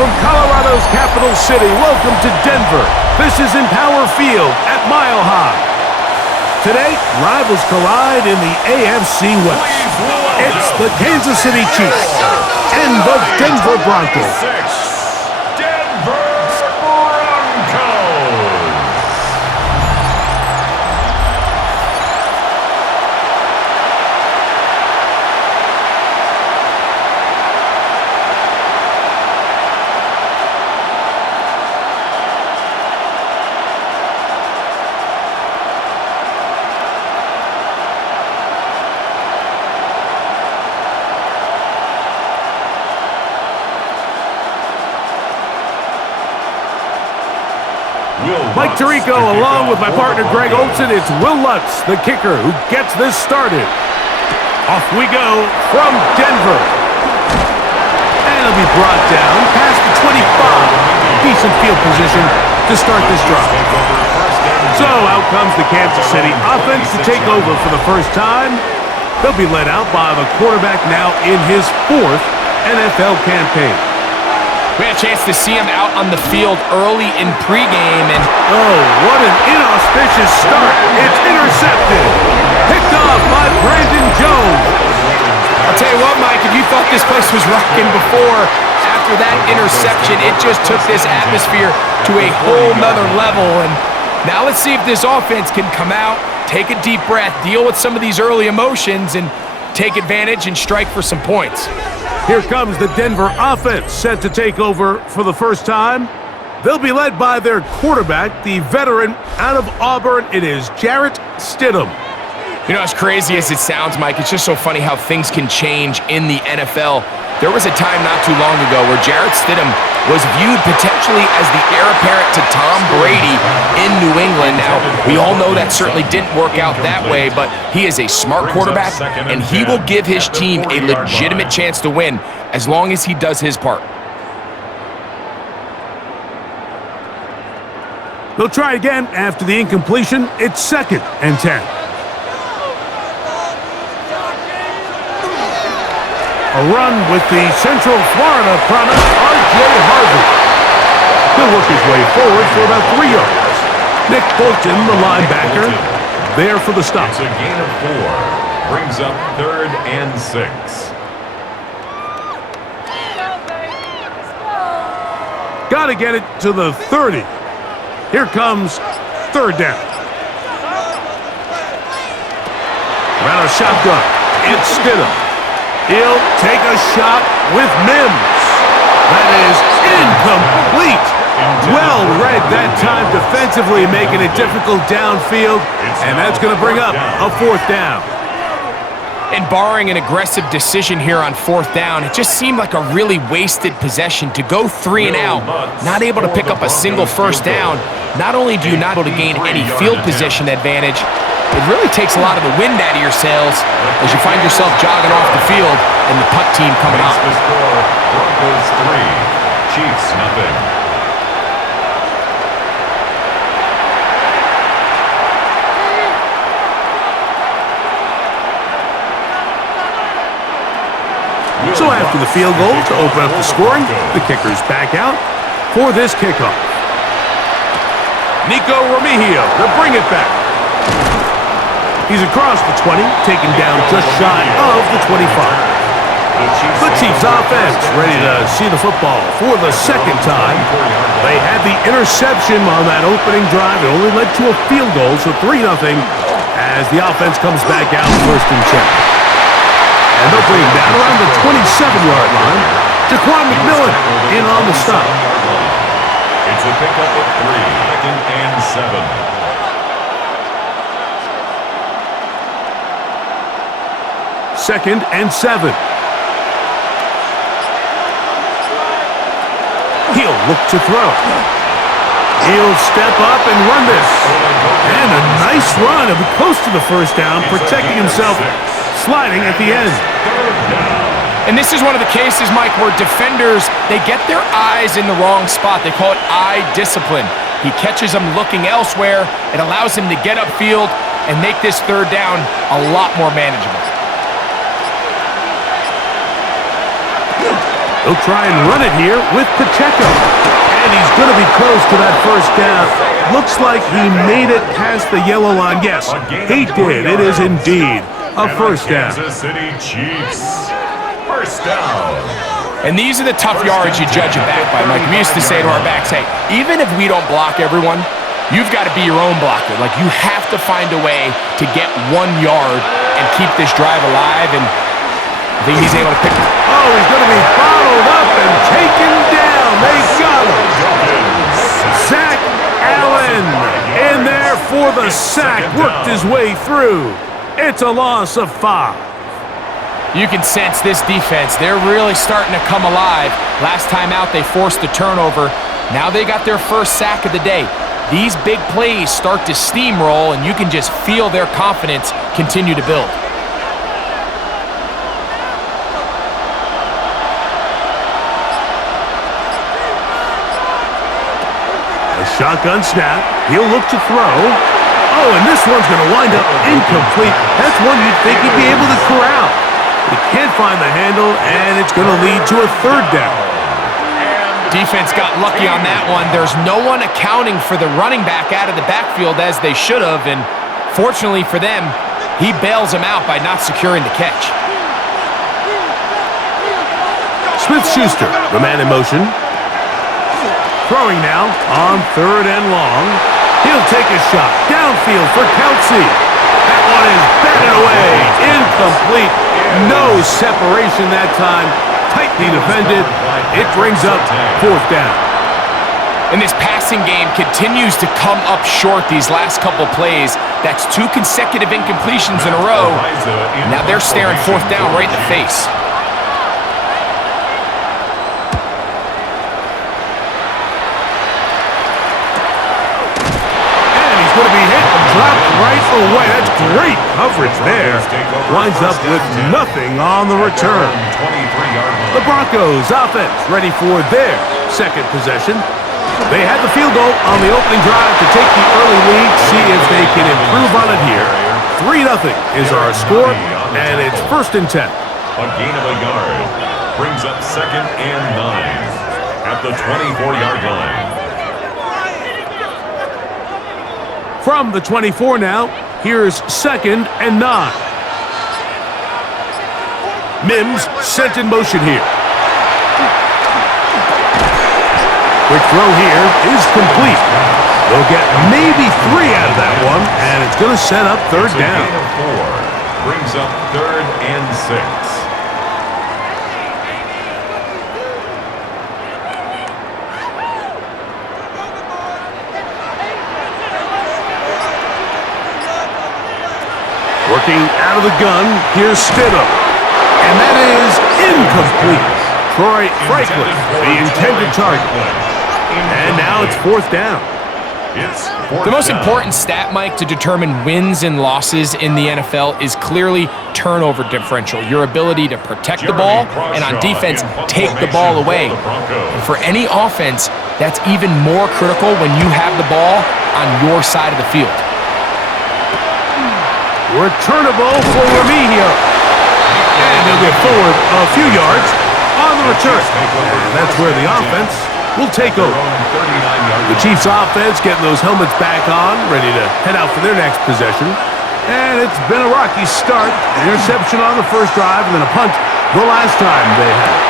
from Colorado's capital city, welcome to Denver. This is Empower Field at Mile High. Today, rivals collide in the AFC West. It's the Kansas City Chiefs and the Denver Broncos. Mike Tirico, along with my partner Greg Olson, it's Will Lutz, the kicker, who gets this started. Off we go from Denver. And it'll be brought down past the 25. Decent field position to start this drive. So out comes the Kansas City offense to take over for the first time. They'll be led out by the quarterback now in his 4th NFL campaign. We had a chance to see him out on the field early in pregame, and oh, what an inauspicious start. It's intercepted. Picked off by Brandon Jones. I'll tell you what, Mike, if you thought this place was rocking before, after that interception, it just took this atmosphere to a whole nother level. And now let's see if this offense can come out, take a deep breath, deal with some of these early emotions, and take advantage and strike for some points. Here comes the Denver offense set to take over for the first time. They'll be led by their quarterback, the veteran out of Auburn. It is Jarrett Stidham. You know, as crazy as it sounds, Mike, it's just so funny how things can change in the NFL. There was a time not too long ago where Jarrett Stidham was viewed potentially as the heir apparent to Tom Brady in New England. Now, we all know that certainly didn't work out that way, but he is a smart quarterback, and he will give his team a legitimate chance to win as long as he does his part. They'll try again after the incompletion. It's 2nd and 10. A run with the Central Florida product, R.J. Harvey. He'll work his way forward for about 3 yards. Nick Bolton, the linebacker, there for the stop. It's a gain of 4. Brings up 3rd and 6. Got to get it to the 30. Here comes 3rd down. Around a shotgun. It's Stidham. He'll take a shot with Mims. That is incomplete. Well read that time defensively, making it difficult downfield, and that's going to bring up a 4th down. And barring an aggressive decision here on 4th down, it just seemed like a really wasted possession to go 3 and out, not able to pick up a single 1st down. Not only do you not able to gain any field position advantage, it really takes a lot of the wind out of your sails as you find yourself jogging off the field and the punt team coming up. The score, Broncos 3, Chiefs nothing. So after the field goal to open up the scoring, the kicker's back out for this kickoff. Nico Remigio to bring it back. He's across the 20, taken down just shy of the 25. The Chiefs offense ready to see the football for the 2nd time. They had the interception on that opening drive. It only led to a field goal, so 3-0 as the offense comes back out 1st and 10. And they'll bring him down around the 27-yard line. Jaquan McMillan in on the stop. It's a pickup of 3, 2nd and 7. 2nd and 7. He'll look to throw. He'll step up and run this. And a nice run. He'll be close to the 1st down, protecting himself, sliding at the end. And this is one of the cases, Mike, where defenders, they get their eyes in the wrong spot. They call it eye discipline. He catches them looking elsewhere. It allows him to get upfield and make this 3rd down a lot more manageable. He'll try and run it here with Pacheco. And he's going to be close to that first down. Looks like he made it past the yellow line. Yes, he did. It is indeed a first down. Kansas City Chiefs. First down. And these are the tough yards you judge a back by, Mike. We used to say to our backs, hey, even if we don't block everyone, you've got to be your own blocker. Like, you have to find a way to get 1 yard and keep this drive alive, and I think he's able to pick it. Oh, he's going to be followed up and taken down. They got him. Zach Allen in there for the sack. Worked his way through. It's a loss of 5. You can sense this defense. They're really starting to come alive. Last time out, they forced a turnover. Now they got their first sack of the day. These big plays start to steamroll, and you can just feel their confidence continue to build. A shotgun snap. He'll look to throw. Oh, and this one's going to wind up incomplete. That's one you'd think he'd be able to corral. He can't find the handle, and it's going to lead to a third down. Defense got lucky on that one. There's no one accounting for the running back out of the backfield as they should have, and fortunately for them, he bails him out by not securing the catch. Smith-Schuster, the man in motion. Throwing now on 3rd and long. He'll take a shot downfield for Kelsey. That one is batted away. Incomplete. No separation that time. Tightly defended. It brings up 4th down. And this passing game continues to come up short these last couple plays. That's 2 consecutive incompletions in a row. Now they're staring 4th down right in the face. Going to be hit and dropped right away. That's great coverage there. Winds up with nothing on the return. The Broncos offense ready for their second possession. They had the field goal on the opening drive to take the early lead. See if they can improve on it here. 3-0 is our score, and it's 1st and 10. A gain of a yard brings up 2nd and 9 at the 24-yard line. From the 24 now, here's 2nd and 9. Mims sent in motion here. Quick throw here is complete. They'll get maybe 3 out of that one, and it's going to set up 3rd down. A gain of 4 brings up 3rd and 6. Working out of the gun, here's Stidham. And that is incomplete. Troy Franklin, the intended target. And now it's 4th down. The most important stat, Mike, to determine wins and losses in the NFL is clearly turnover differential. Your ability to protect the ball and on defense, take the ball away. And for any offense, that's even more critical when you have the ball on your side of the field. Returnable for Remigio. And he'll get forward a few yards on the return. And that's where the offense will take over. The Chiefs offense getting those helmets back on, ready to head out for their next possession. And it's been a rocky start. An interception on the first drive and then a punt the last time they had it.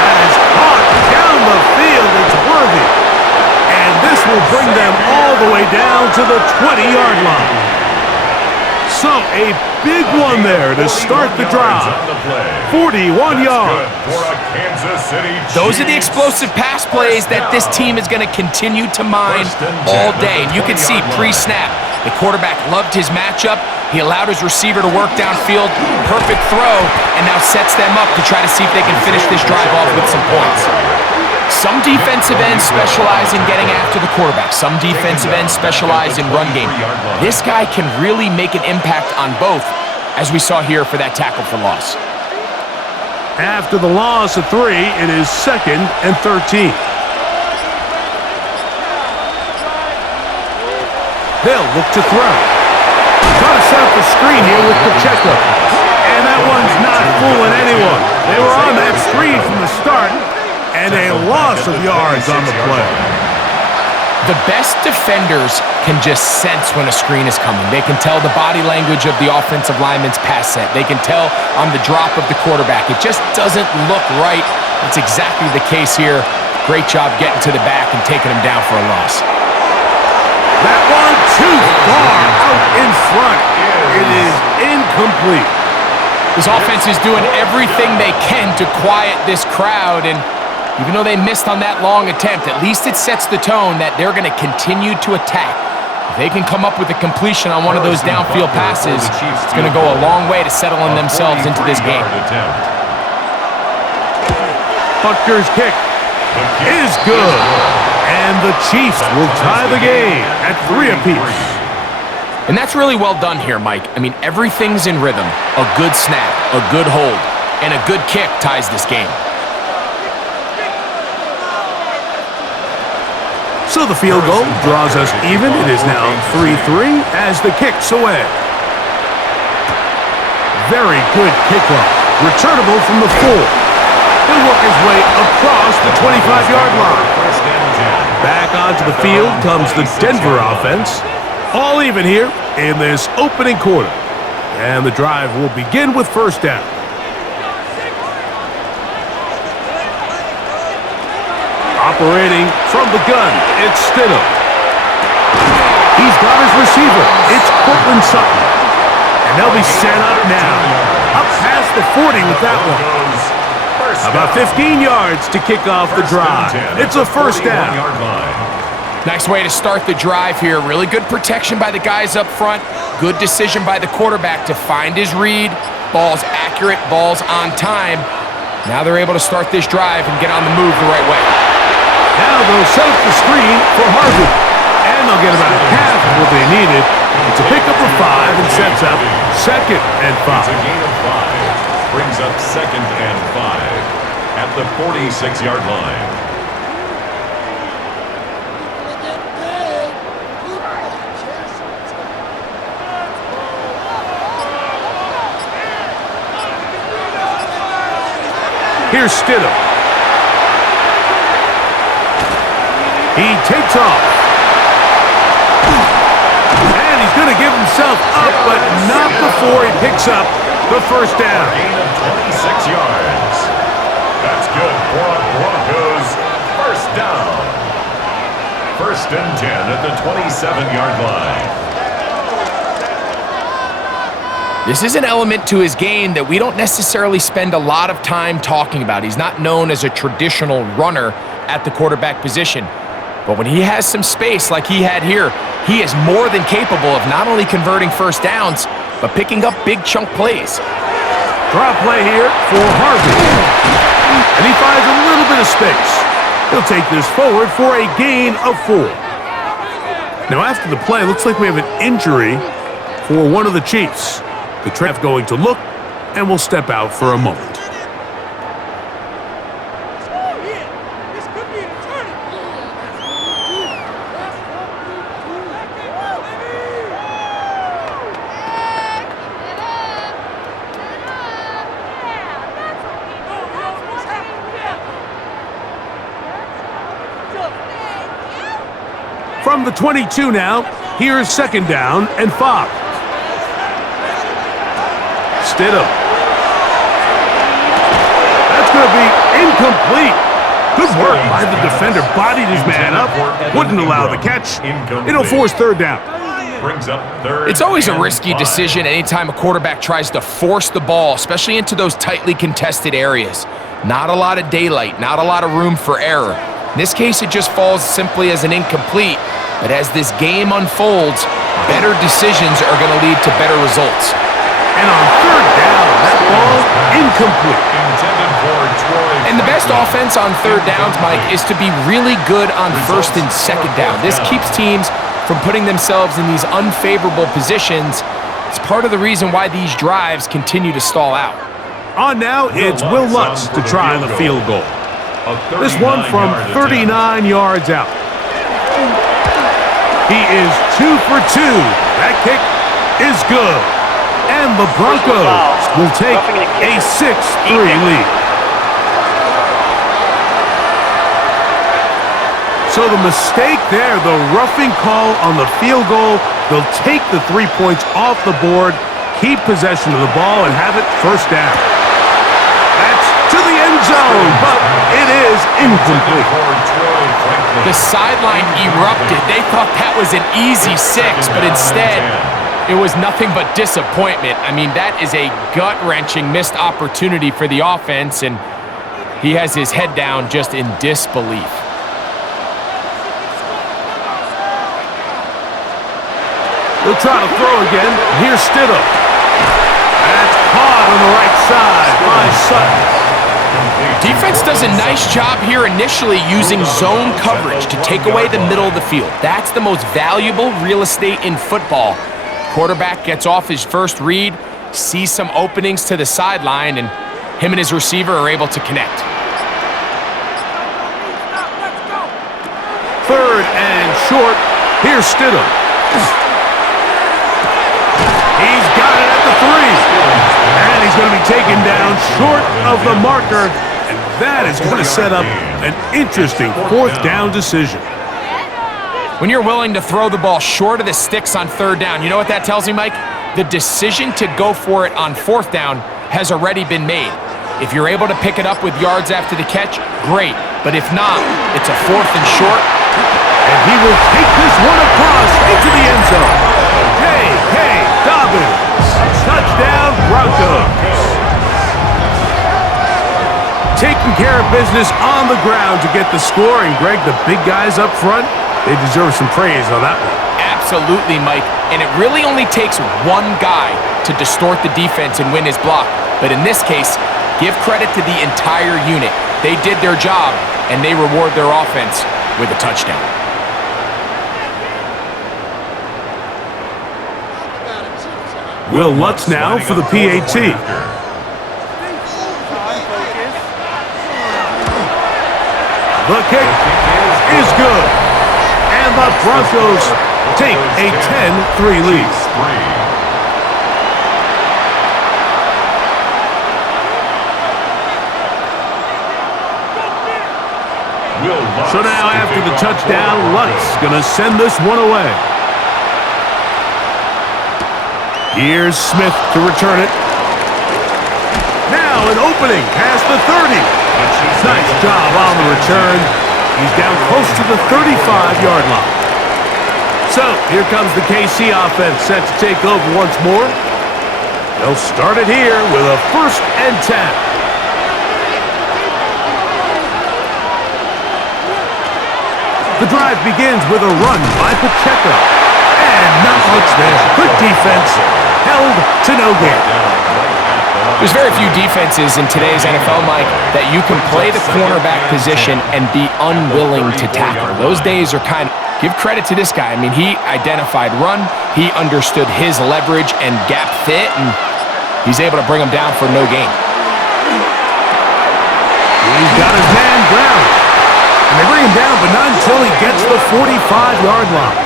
That is caught down the field. It's worthy. And this will bring them all the way down to the 20-yard line. So, a big one there to start the drive. 41 yards. Those are the explosive pass plays that this team is going to continue to mine all day. And you can see pre-snap, the quarterback loved his matchup. He allowed his receiver to work downfield. Perfect throw, and now sets them up to try to see if they can finish this drive off with some points. Some defensive ends specialize in getting after the quarterback. Some defensive ends specialize in run game. This guy can really make an impact on both, as we saw here for that tackle for loss. After the loss of 3, it is 2nd and 13. They'll look to throw. Trying to set up the screen here with Pacheco. And And that one's not fooling anyone. They were on that screen from the start, and a loss of yards on the play. The best defenders can just sense when a screen is coming. They can tell the body language of the offensive lineman's pass set. They can tell on the drop of the quarterback. It just doesn't look right. That's exactly the case here. Great job getting to the back and taking him down for a loss. That one too far out in front. It is incomplete. This offense is doing everything they can to quiet this crowd, and even though they missed on that long attempt, at least it sets the tone that they're going to continue to attack. If they can come up with a completion on one of those downfield passes, it's going to go a long way to settling themselves into this game. Butker's kick is good, and the Chiefs will tie the game at 3 apiece. And that's really well done here, Mike. I mean, everything's in rhythm. A good snap, a good hold, and a good kick ties this game. So the field goal draws us even. It is now 3-3 as the kick's away. Very good kickoff. Returnable from the 4. He'll work his way across the 25-yard line. Back onto the field comes the Denver offense. All even here in this opening quarter. And the drive will begin with first down. Operating from the gun, it's Stidham. He's got his receiver. It's Cortland Sutton. And they'll be set up now. Up past the 40 with that one. About 15 yards to kick off the drive. It's a first down. Nice way to start the drive here. Really good protection by the guys up front. Good decision by the quarterback to find his read. Ball's accurate, ball's on time. Now they're able to start this drive and get on the move the right way. Now they'll set up the screen for Harvey. And they'll get about half of what they needed. It's a pickup of 5 and sets up 2nd and 5. It's a gain of 5. Brings up 2nd and 5 at the 46-yard line. Here's Stidham. He takes off. And he's going to give himself up, but not before he picks up the first down. Gain of 26 yards. That's good for the Broncos. First down. 1st and 10 at the 27-yard line. This is an element to his game that we don't necessarily spend a lot of time talking about. He's not known as a traditional runner at the quarterback position. But when he has some space like he had here, he is more than capable of not only converting first downs, but picking up big chunk plays. Draw play here for Harvey. And he finds a little bit of space. He'll take this forward for a gain of 4. Now after the play, looks like we have an injury for one of the Chiefs. The ref going to look, and we'll step out for a moment. From the 22 now, here's 2nd down and 5. Stidham. That's going to be incomplete. Good work by the defender. Bodied his man up. Wouldn't allow the catch. It'll force 3rd down. Brings up 3rd. It's always a risky decision anytime a quarterback tries to force the ball, especially into those tightly contested areas. Not a lot of daylight, not a lot of room for error. In this case, it just falls simply as an incomplete. But as this game unfolds, better decisions are going to lead to better results. And on 3rd down, that ball incomplete. And the best offense on 3rd downs, Mike, is to be really good on 1st and 2nd down. This keeps teams from putting themselves in these unfavorable positions. It's part of the reason why these drives continue to stall out. On now, it's Will Lutz to try the field goal. This one from 39 yards out. He is 2 for 2. That kick is good. And And the Broncos will take a 6-3 lead. So the mistake there, the roughing call on the field goal, they'll take the 3 points off the board, keep possession of the ball, and have it first down. That's to the end zone, but it is incomplete. The sideline erupted. They thought that was an easy 6, but instead, it was nothing but disappointment. I mean, that is a gut-wrenching missed opportunity for the offense, and he has his head down just in disbelief. They'll try to throw again. Here's Stidham. That's caught on the right side by Sutton. Defense does a nice job here initially using zone coverage to take away the middle of the field. That's the most valuable real estate in football. Quarterback gets off his first read, sees some openings to the sideline, and him and his receiver are able to connect. Third and short. Here's Stidham. He's got it at the 3. And he's going to be taken down short of the marker. And that is going to set up an interesting fourth down decision. When you're willing to throw the ball short of the sticks on third down, you know what that tells me, Mike? The decision to go for it on fourth down has already been made. If you're able to pick it up with yards after the catch, great. But if not, it's a fourth and short. And he will take this one across into the end zone. Hey, Dobbins. Touchdown, Broncos. Taking care of business on the ground to get the score. And, Greg, the big guys up front, they deserve some praise on that one. Absolutely, Mike. And it really only takes one guy to distort the defense and win his block. But in this case, give credit to the entire unit. They did their job, and they reward their offense with a touchdown. Will Lutz now for the PAT. The kick is good. And the Broncos take a 10-3 lead. So now after the touchdown, Lutz going to send this one away. Here's Smith to return it. Now an opening past the 30. Nice job on the return. He's down close to the 35-yard line. So here comes the KC offense set to take over once more. They'll start it here with a 1st and 10. The drive begins with a run by Pacheco. And not much there. Good defense. Held to no gain. There's very few defenses in today's NFL, Mike, that you can play the cornerback position and be unwilling to tackle. Those days are kind of... Give credit to this guy. I mean, he identified run. He understood his leverage and gap fit, and he's able to bring him down for no gain. He's got his man Brown. And they bring him down, but not until he gets the 45-yard line.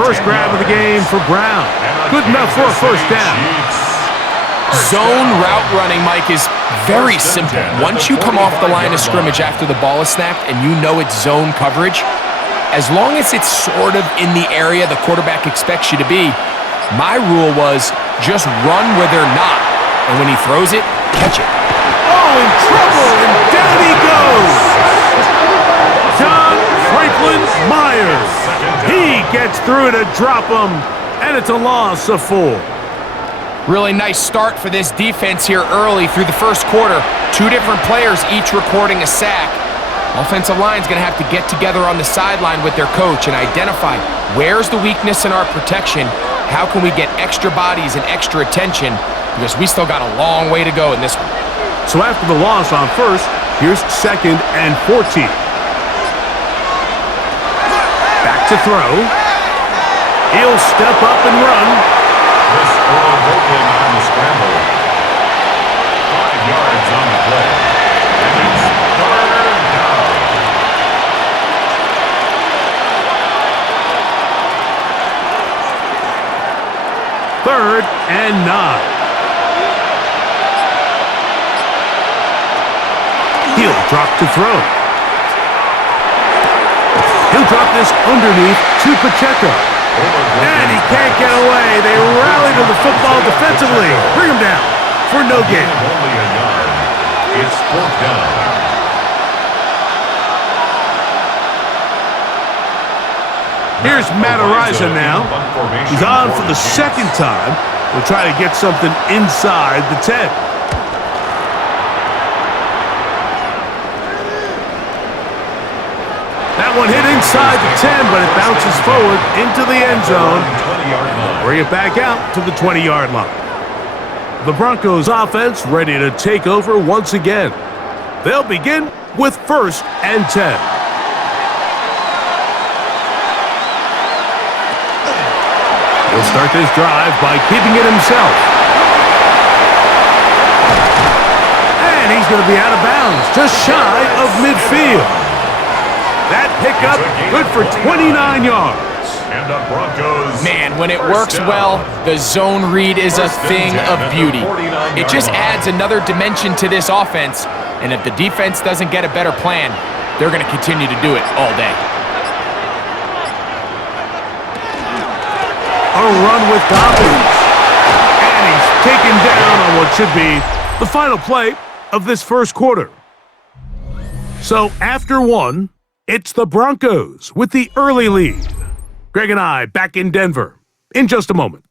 First grab of the game for Brown. Good enough for a first down. Zone route running, Mike, is very simple. Once you come off the line of scrimmage after the ball is snapped and you know it's zone coverage, as long as it's sort of in the area the quarterback expects you to be, my rule was just run where they're not. And when he throws it, catch it. Oh, in trouble, and down he goes. John Franklin Myers. He gets through to drop him, and it's a loss of 4. Really nice start for this defense here early through the first quarter. 2 different players each recording a sack. Offensive line's going to have to get together on the sideline with their coach and identify where's the weakness in our protection, how can we get extra bodies and extra attention, because we still got a long way to go in this one. So after the loss on first, here's 2nd and 14. Back to throw. He'll step up and run. This early open on the scramble. 5 yards on the play. And it's 3rd down. 3rd and 9. He'll drop to throw. He'll drop this underneath to Pacheco. And he can't get away. They rally to the football defensively. Bring him down for no gain. Only a yard. It's 4th down. Here's Matt Ariza now. He's on for the 2nd time. We'll try to get something inside the 10. That one hit inside the 10, but it bounces forward into the end zone. Bring it back out to the 20-yard line. The Broncos offense ready to take over once again. They'll begin with 1st and 10. He'll start this drive by keeping it himself. And he's going to be out of bounds, just shy of midfield. That pickup, good for 29 yards. And the Broncos. Man, when it works well, the zone read is a thing of beauty. It just adds another dimension to this offense, and if the defense doesn't get a better plan, they're going to continue to do it all day. A run with Dobbins. And he's taken down on what should be the final play of this 1st quarter. So after 1, it's the Broncos with the early lead. Greg and I back in Denver in just a moment.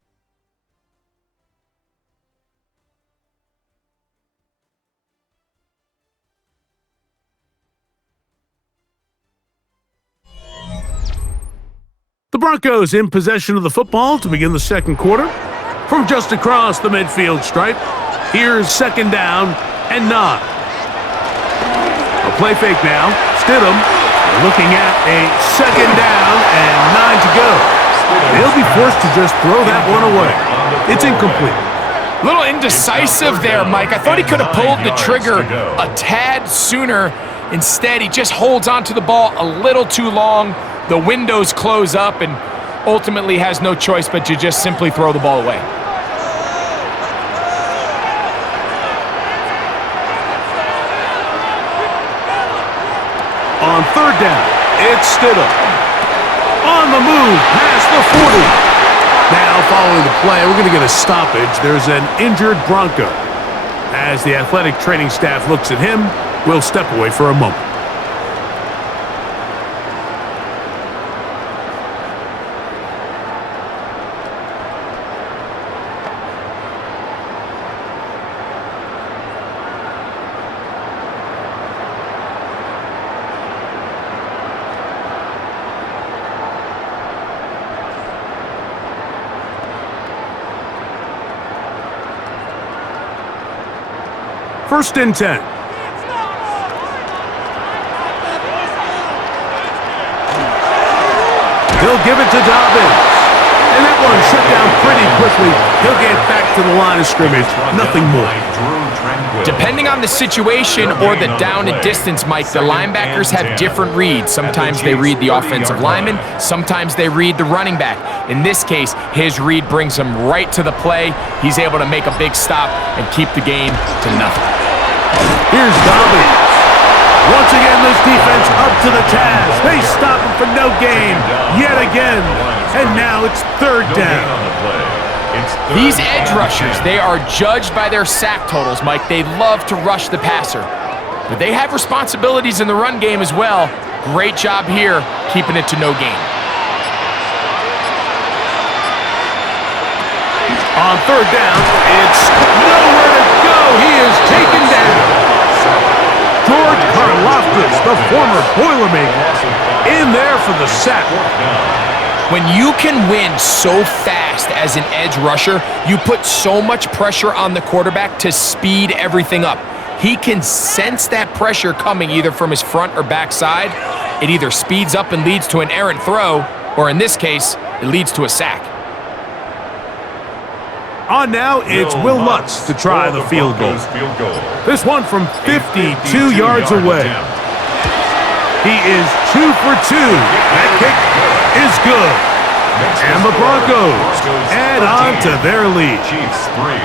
The Broncos in possession of the football to begin the 2nd quarter. From just across the midfield stripe, here's 2nd down and 9. A play fake now. Stidham looking at a 2nd down and 9 to go. They'll be forced to just throw that one away. It's incomplete. A little indecisive there, Mike. I thought he could have pulled the trigger a tad sooner. Instead, he just holds onto the ball a little too long. The windows close up and ultimately has no choice but to just simply throw the ball away. On 3rd down, it's Stidham. On the move, past the 40. Now, following the play, we're going to get a stoppage. There's an injured Bronco. As the athletic training staff looks at him, we'll step away for a moment. First and 10. He'll give it to Dobbins. And that one shut down pretty quickly. He'll get back to the line of scrimmage. Nothing more. Depending on the situation or the down and distance, Mike, the linebackers have different reads. Sometimes they read the offensive lineman. Sometimes they read the running back. In this case, his read brings him right to the play. He's able to make a big stop and keep the game to nothing. Here's Dobbins. Once again, this defense up to the task. They stop him for no gain yet again. And now it's 3rd down. These edge rushers, they are judged by their sack totals, Mike. They love to rush the passer. But they have responsibilities in the run game as well. Great job here, keeping it to no gain. On 3rd down, it's nowhere to go. He is taken down. George Karlaftis, the former Boilermaker, in there for the sack. When you can win so fast as an edge rusher, you put so much pressure on the quarterback to speed everything up. He can sense that pressure coming either from his front or back side. It either speeds up and leads to an errant throw, or in this case, it leads to a sack. On now, it's Will Lutz to try the field goal. This one from 52 yards away. He is 2 for 2. That kick is good. And the Broncos add on to their lead. Chiefs 3.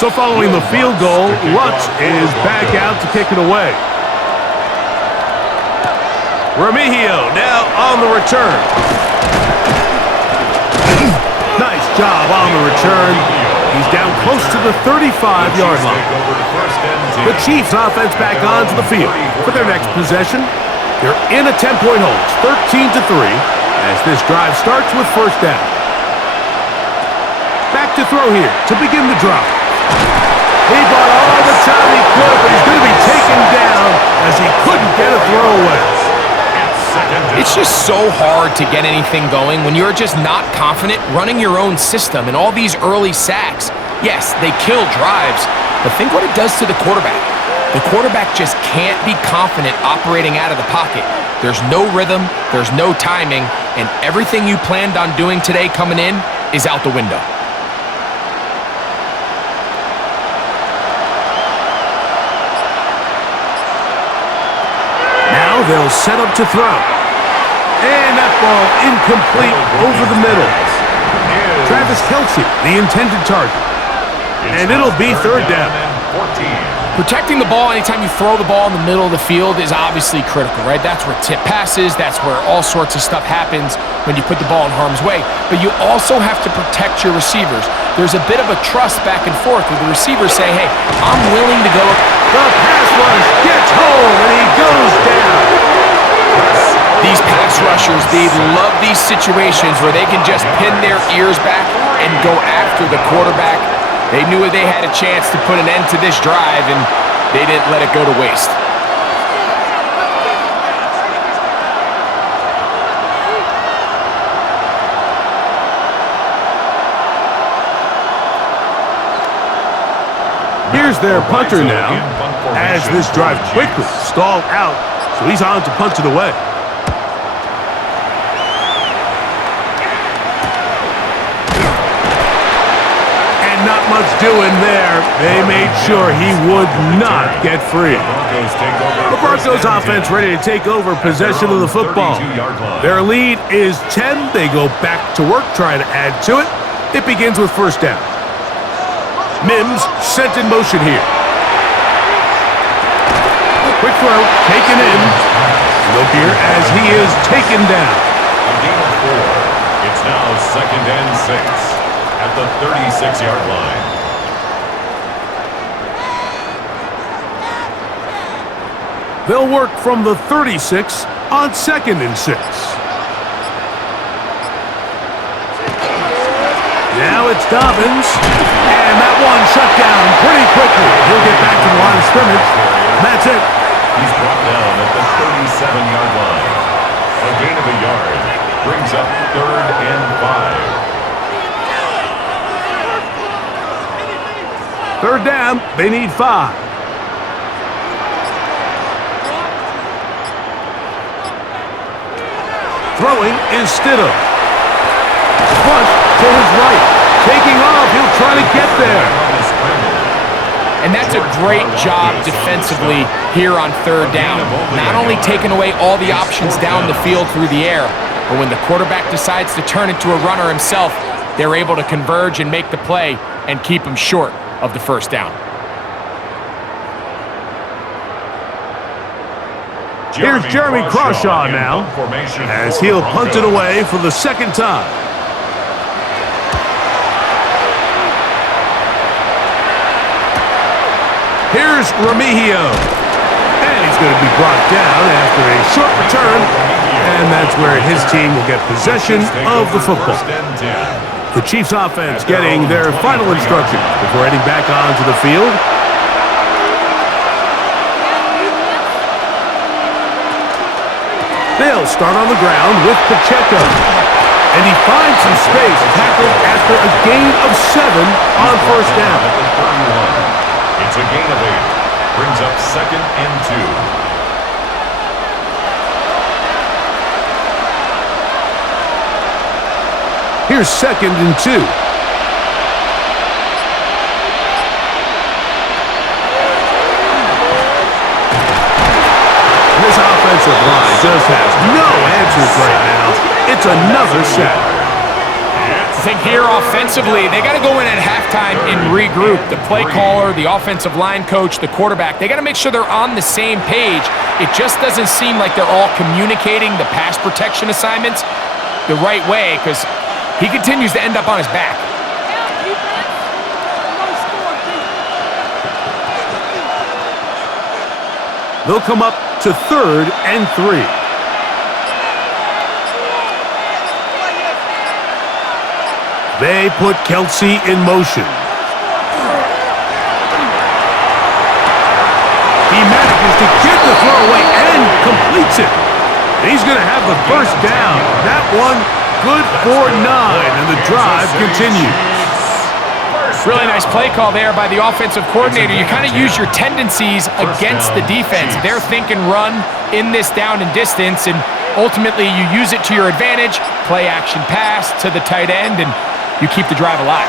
So following the field goal, Lutz is back out to kick it away. Remigio now on the return. Nice job on the return. He's down close to the 35-yard line. The Chiefs offense back onto the field for their next possession. They're in a 10-point hold, 13-3, as this drive starts with first down. Back to throw here to begin the drive. He bought all the time he could, but he's going to be taken down as he couldn't get a throw away. It's just so hard to get anything going when you're just not confident running your own system and all these early sacks. Yes, they kill drives, but think what it does to the quarterback. The quarterback just can't be confident operating out of the pocket. There's no rhythm, there's no timing, and everything you planned on doing today coming in is out the window. They'll set up to throw. And that ball incomplete over the middle. Travis Kelce, the intended target. And it'll be third down. Protecting the ball anytime you throw the ball in the middle of the field is obviously critical, right? That's where tip passes, that's where all sorts of stuff happens when you put the ball in harm's way. But you also have to protect your receivers. There's a bit of a trust back and forth where the receivers say, hey, I'm willing to go. The pass rush gets home, and he goes down. These pass rushers, they love these situations where they can just pin their ears back and go after the quarterback. They knew they had a chance to put an end to this drive, and they didn't let it go to waste. Here's their punter now, as this drive quickly stalled out, so he's on to punt it away. And not much doing there. They made sure he would not get free. The Broncos offense ready to take over possession of the football. Their lead is 10. They go back to work trying to add to it. It begins with first down. Mims sent in motion here. Quick throw, taken in. Look here as he is taken down. A gain of 4. It's now 2nd and 6 at the 36-yard line. They'll work from the 36 on 2nd and 6. Now it's Dobbins, and that one shut down pretty quickly. He'll get back to the line of scrimmage. That's it. He's brought down at the 37-yard line. A gain of a yard brings up 3rd and 5. Third down, they need 5. Throwing is Stidham. Flush to his right. Taking off, he'll try to get there. And that's a great job defensively here on third down. Not only taking away all the options down the field through the air, but when the quarterback decides to turn into a runner himself, they're able to converge and make the play and keep him short of the first down. Here's Jeremy Crawshaw now, as he'll punt it away for the second time. Here's Remigio, and he's going to be brought down after a short return, and that's where his team will get possession of the football. The Chiefs offense getting their final instructions before heading back onto the field. They'll start on the ground with Pacheco, and he finds some space, tackled after a gain of 7 on first down. It's a gain of 8. Brings up 2nd and 2. Here's 2nd and 2. answers right now. It's another sack. I think here offensively, they got to go in at halftime and regroup. The play caller, the offensive line coach, the quarterback, they got to make sure they're on the same page. It just doesn't seem like they're all communicating the pass protection assignments the right way because he continues to end up on his back. They'll come up to 3rd and 3. They put Kelsey in motion. He manages to get the throw away and completes it. He's going to have the first down. That one good for 9, and the drive continues. Really nice play call there by the offensive coordinator. You kind of use your tendencies against the defense. They're thinking run in this down and distance, and ultimately you use it to your advantage. Play action pass to the tight end, and you keep the drive alive.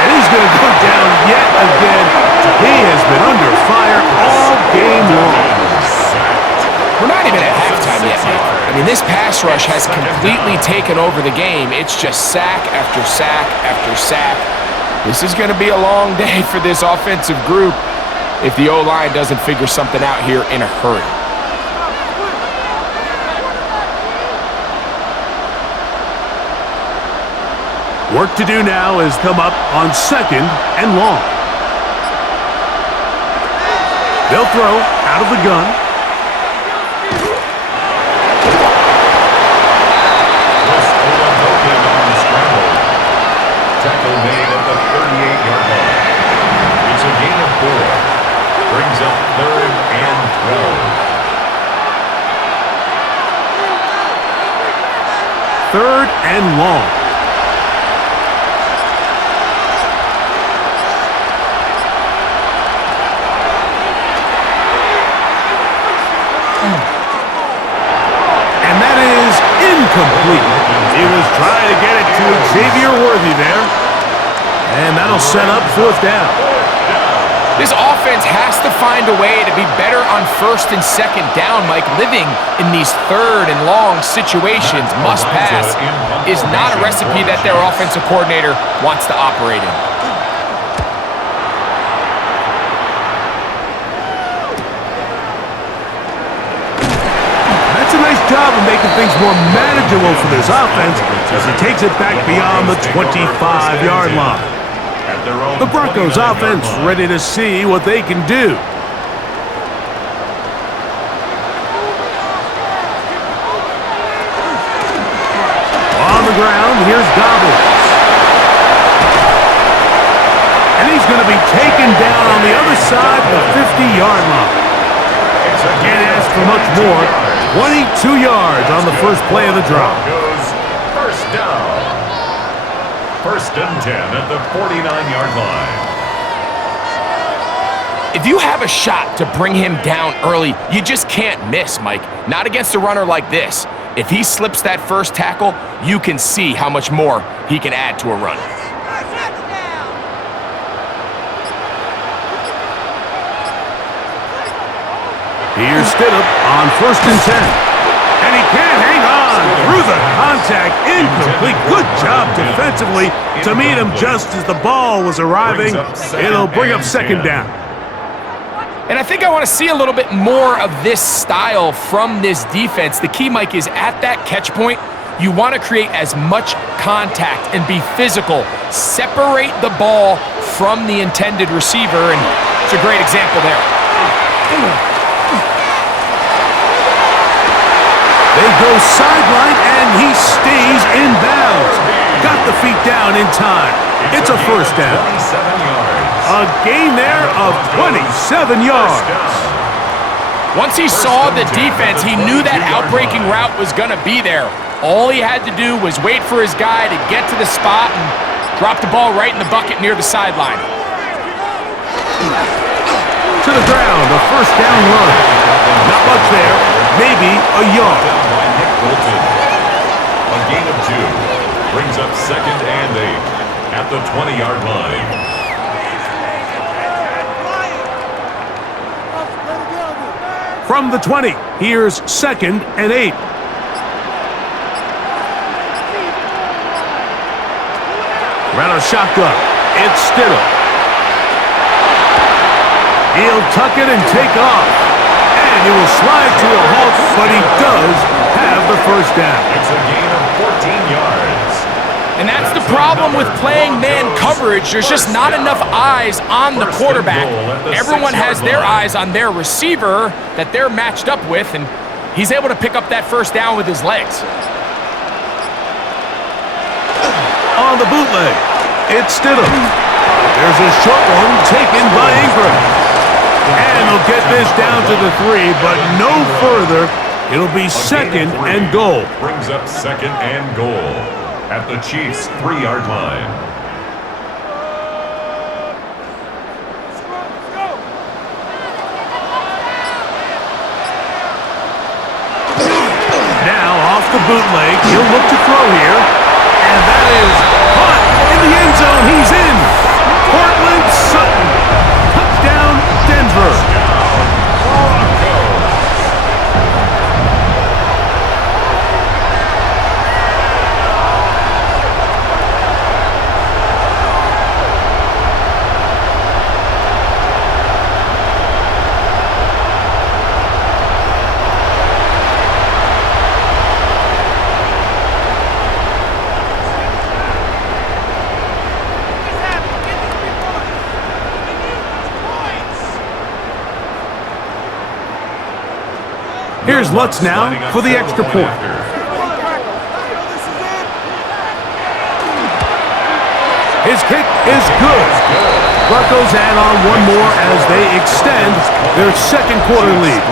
And he's going to go down yet again. He has been under fire all game long. We're not even at halftime yet, Mike. I mean, this pass rush has completely taken over the game. It's just sack after sack after sack. This is going to be a long day for this offensive group if the O-line doesn't figure something out here in a hurry. Work to do now is come up on 2nd and long. They'll throw out of the gun. Tackle made at the 38-yard line. It's a gain of 4. Brings up 3rd and 12. 3rd and long. Incomplete. He was trying to get it to Xavier Worthy there. And that'll set up 4th down. This offense has to find a way to be better on 1st and 2nd down, Mike. Living in these 3rd and long situations, must pass, is not a recipe that their offensive coordinator wants to operate in. Job of making things more manageable for this offense as he takes it back beyond the 25-yard line. The Broncos offense ready to see what they can do. On the ground, here's Dobbins. And he's going to be taken down on the other side of the 50-yard line. Can't ask for much more. 22 yards on the first play of the drive. First down. 1st and 10 at the 49-yard line. If you have a shot to bring him down early, you just can't miss, Mike. Not against a runner like this. If he slips that first tackle, you can see how much more he can add to a run. Here's Stidham on 1st and 10. And he can't hang on through the contact. Incomplete. Good job defensively to meet him just as the ball was arriving. It'll bring up 2nd down. And I think I want to see a little bit more of this style from this defense. The key, Mike, is at that catch point, you want to create as much contact and be physical. Separate the ball from the intended receiver, and it's a great example there. They go sideline, and he stays in bounds. Got the feet down in time. It's a 1st down. 27 yards. A gain there of 27 yards. Once he saw the defense, he knew that outbreaking route was going to be there. All he had to do was wait for his guy to get to the spot and drop the ball right in the bucket near the sideline. To the ground, a 1st down run. Not much there, maybe a yard. A gain of 2 brings up 2nd and 8 at the 20-yard line. From the 20, here's 2nd and 8. Around a shotgun, it's Stidham. He'll tuck it and take off. And he will slide to a halt, but he does have the first down. It's a gain of 14 yards. And that's the problem with playing man coverage. There's just not enough eyes on the quarterback. Everyone has their eyes on their receiver that they're matched up with, and he's able to pick up that first down with his legs. On the bootleg, it's Stidham. There's a short one taken by Ingram. And he'll get this down to the 3, but no further. It'll be 2nd and goal. Brings up 2nd and goal at the Chiefs' 3-yard line. Now off the bootleg, he'll look to throw here. And that is caught in the end zone. He's in. Portland Sutton. Touchdown, Denver. Here's Lutz now for the extra point. His kick is good. Broncos add on one more as they extend their second quarter lead.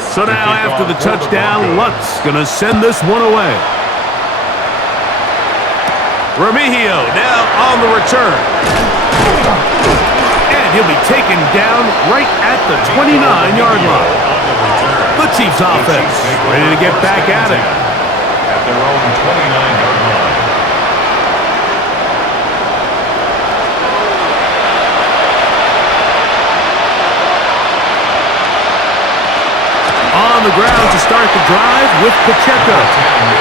So now after the touchdown, Lutz gonna send this one away. Remigio now on the return. And he'll be taken down right at the 29-yard line. The Chiefs offense ready to get back at it. At their own 29-yard line. On the ground to start the drive with Pacheco.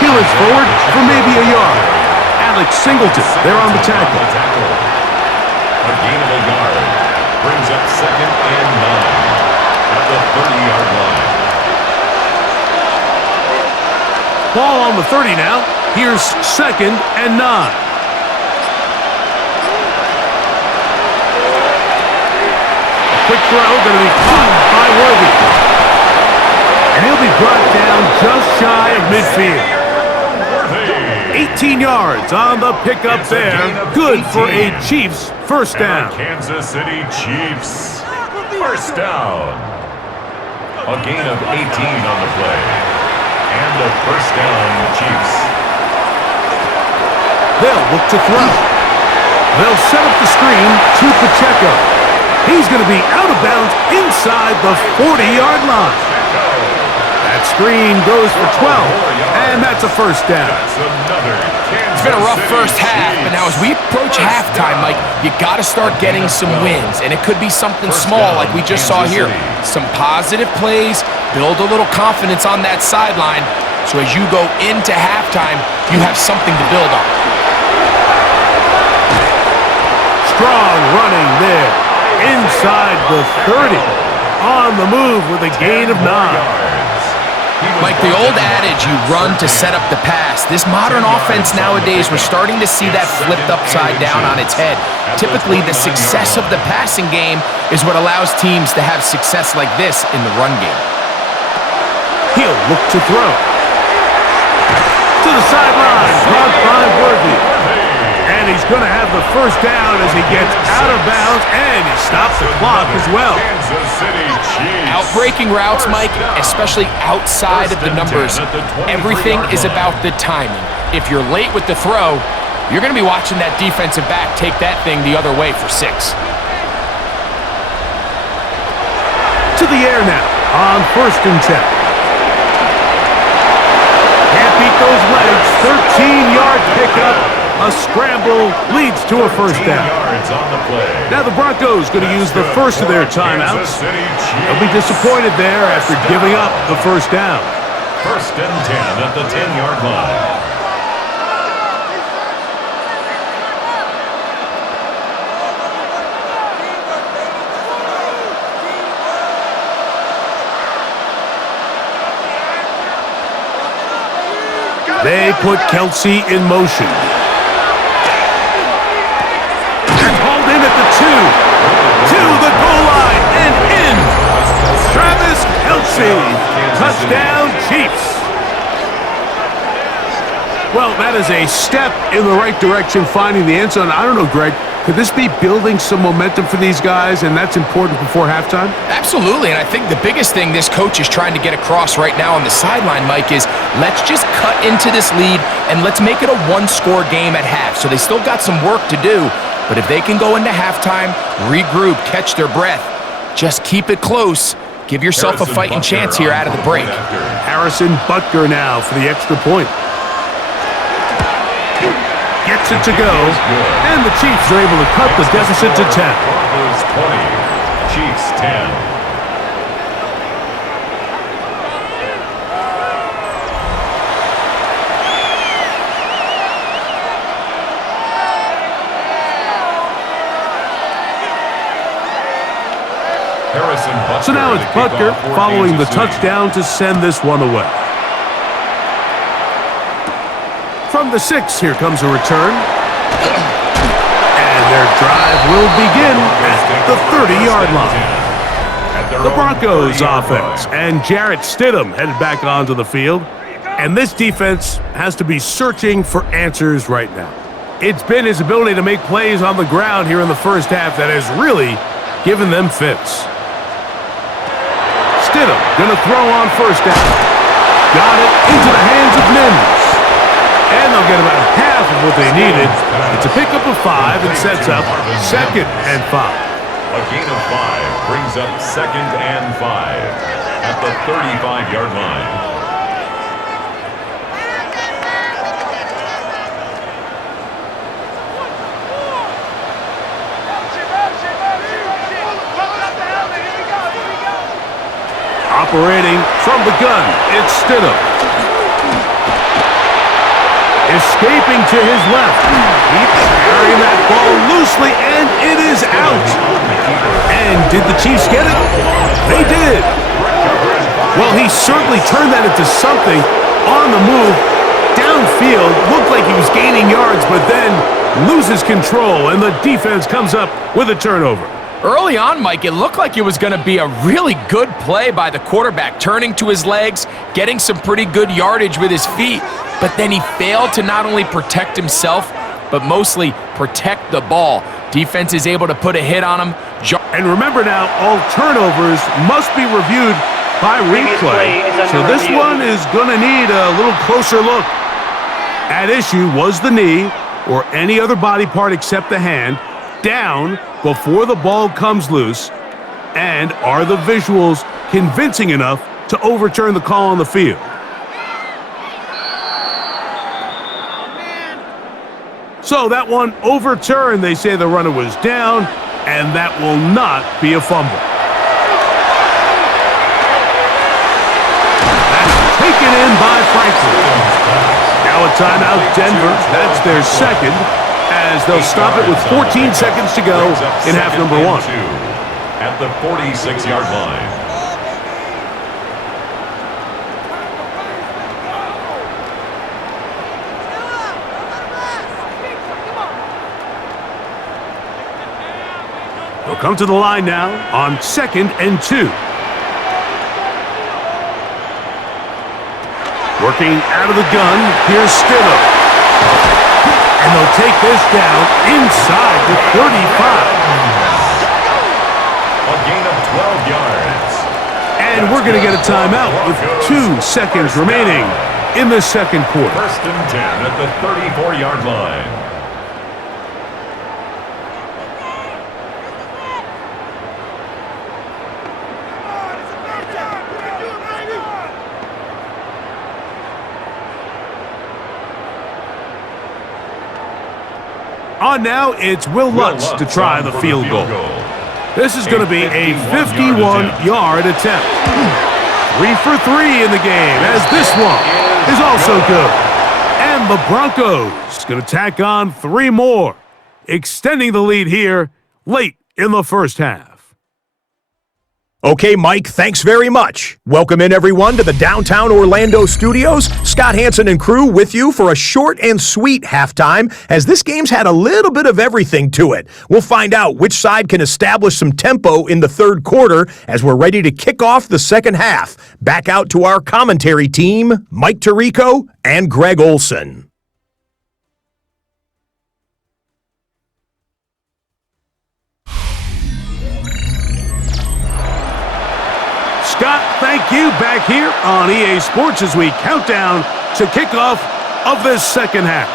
He looks forward for maybe a yard. Alex Singleton, they're on the tackle. A gain of a yard brings up 2nd and 9 at the 30-yard line. Ball on the 30 now. Here's 2nd and 9. A quick throw going to be caught by Worthy. And he'll be brought down just shy of midfield. 18 yards on the pickup there. Good for a Chiefs first down. Kansas City Chiefs first down. A gain of 18 on the play. And a first down, Chiefs. They'll look to throw. They'll set up the screen to Pacheco. He's going to be out of bounds inside the 40-yard line. That screen goes for 12, and that's a first down. It's been a rough first half, but now as we approach halftime, Mike, you got to start getting some wins, and it could be something small like we just saw here. Some positive plays, build a little confidence on that sideline, so as you go into halftime, you have something to build on. Strong running there, inside the 30. On the move with a gain of 9. Like the old adage, you run to set up the pass. This modern offense nowadays, we're starting to see that flipped upside down on its head. Typically, the success of the passing game is what allows teams to have success like this in the run game. He'll look to throw. To the sideline, caught by Worthy. And he's going to have the first down as he gets out of bounds, and he stops the clock as well. Outbreaking routes, Mike, especially outside of the numbers, everything is about the timing. If you're late with the throw, you're going to be watching that defensive back take that thing the other way for 6. To the air now on 1st and 10. Can't be those legs. 13-yard pickup. A scramble leads to a first down. Yards on the play. Now the Broncos going to use the first of their timeouts. They'll be disappointed there after giving up the first down. First and 10 at the 10-yard line. They put Kelsey in motion. And hauled in at the 2. To the goal line and in. Travis Kelsey. Touchdown, Chiefs. Well, that is a step in the right direction, finding the end zone. I don't know, Greg. Could this be building some momentum for these guys, and that's important before halftime? Absolutely, and I think the biggest thing this coach is trying to get across right now on the sideline, Mike, is let's just cut into this lead and let's make it a one-score game at half. So they still got some work to do, but if they can go into halftime, regroup, catch their breath, just keep it close, give yourself a fighting chance here out of the break. Harrison Butker now for the extra point. Gets it to go, and the Chiefs are able to cut the deficit to 10. Broncos 20, Chiefs 10. So now it's Butker following the touchdown to send this one away. From the 6, here comes a return. And their drive will begin at the 30-yard line. The Broncos offense and Jarrett Stidham headed back onto the field. And this defense has to be searching for answers right now. It's been his ability to make plays on the ground here in the first half that has really given them fits. Stidham gonna throw on first down. Got it into the hands of Mims. And they'll get about half of what they needed. It's a pickup of 5 and sets up 2nd and 5. A gain of 5 brings up 2nd and 5 at the 35-yard line. Operating from the gun, it's Stidham. Escaping to his left. He's carrying that ball loosely, and it is out. And did the Chiefs get it? They did. Well, he certainly turned that into something on the move. Downfield, looked like he was gaining yards, but then loses control, and the defense comes up with a turnover. Early on, Mike, it looked like it was going to be a really good play by the quarterback, turning to his legs, getting some pretty good yardage with his feet, but then he failed to not only protect himself, but mostly protect the ball. Defense is able to put a hit on him. And remember now, all turnovers must be reviewed by replay, so this one is going to need a little closer look. At issue was the knee, or any other body part except the hand, down before the ball comes loose, and are the visuals convincing enough to overturn the call on the field? So that one overturned. They say the runner was down, and that will not be a fumble. That's taken in by Franklin. Now a timeout, Denver. That's their second, as they'll stop it with 14 seconds to go in half number 1. At the 46-yard line. They'll come to the line now on 2nd and 2. Working out of the gun, here's Stidham. And they'll take this down inside the 35. A gain of 12 yards. And we're going to get a timeout with 2 seconds remaining in the second quarter. First and 10 at the 34-yard line. On now, it's Will Lutz to try the field goal. This is going to be a 51-yard attempt. 3 for 3 in the game, as this one is also good. And the Broncos going to tack on 3 more, extending the lead here late in the first half. Okay, Mike, thanks very much. Welcome in, everyone, to the downtown Orlando studios. Scott Hansen and crew with you for a short and sweet halftime, as this game's had a little bit of everything to it. We'll find out which side can establish some tempo in the third quarter as we're ready to kick off the second half. Back out to our commentary team, Mike Tirico and Greg Olson. Scott, thank you. Back here on EA Sports as we count down to kickoff of this second half.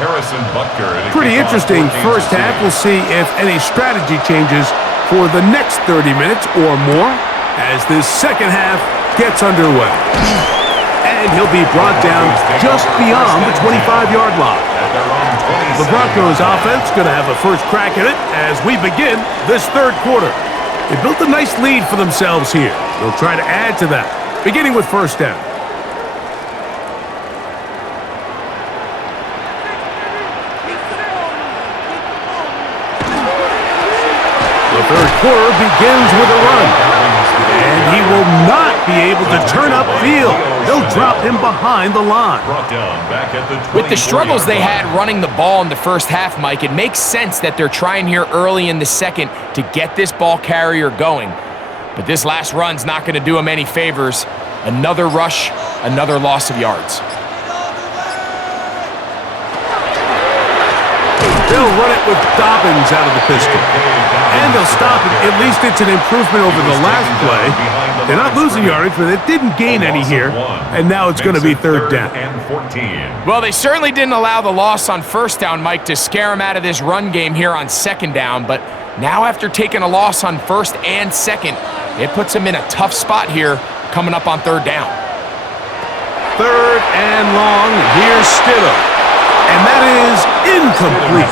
Harrison Butker. Pretty interesting first half. We'll see if any strategy changes for the next 30 minutes or more as this second half gets underway. And he'll be brought down just beyond the 25-yard line. The Broncos offense going to have a first crack at it as we begin this third quarter. They built a nice lead for themselves here. They'll try to add to that, beginning with first down. The third quarter begins with a run. And he will not be able to turn upfield. They'll drop him behind the line. With the struggles they had running the ball in the first half, Mike, it makes sense that they're trying here early in the second to get this ball carrier going. But this last run's not going to do him any favors. Another rush, another loss of yards. They'll run it with Dobbins out of the pistol. And they'll stop it. At least it's an improvement over the last play. They're not losing yardage, but they didn't gain any here. And now it's going to be third down. Well, they certainly didn't allow the loss on first down, Mike, to scare him out of this run game here on second down. But now after taking a loss on first and second, it puts him in a tough spot here coming up on third down. Third and long. Here's Stidham. And that is incomplete.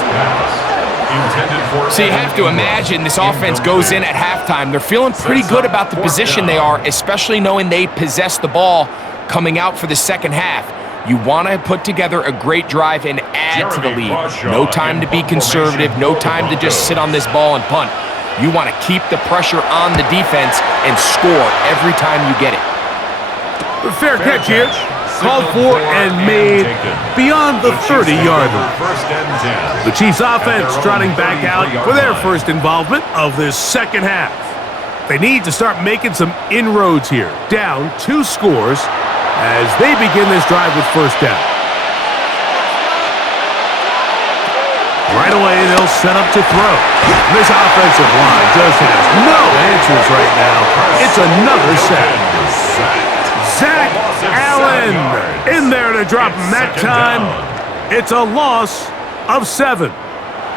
So you have to imagine this offense goes in at halftime. They're feeling pretty good about the position they are, especially knowing they possess the ball coming out for the second half. You want to put together a great drive and add to the lead. No time to be conservative. No time to just sit on this ball and punt. You want to keep the pressure on the defense and score every time you get it. Fair catch here. Called for and made beyond the 30-yard line. The Chiefs offense trotting back out for their first involvement of this second half. They need to start making some inroads here. Down 2 scores as they begin this drive with first down. Right away, they'll set up to throw. This offensive line just has no answers right now. It's another sack. Zach Allen in there to drop him that time. It's a loss of 7.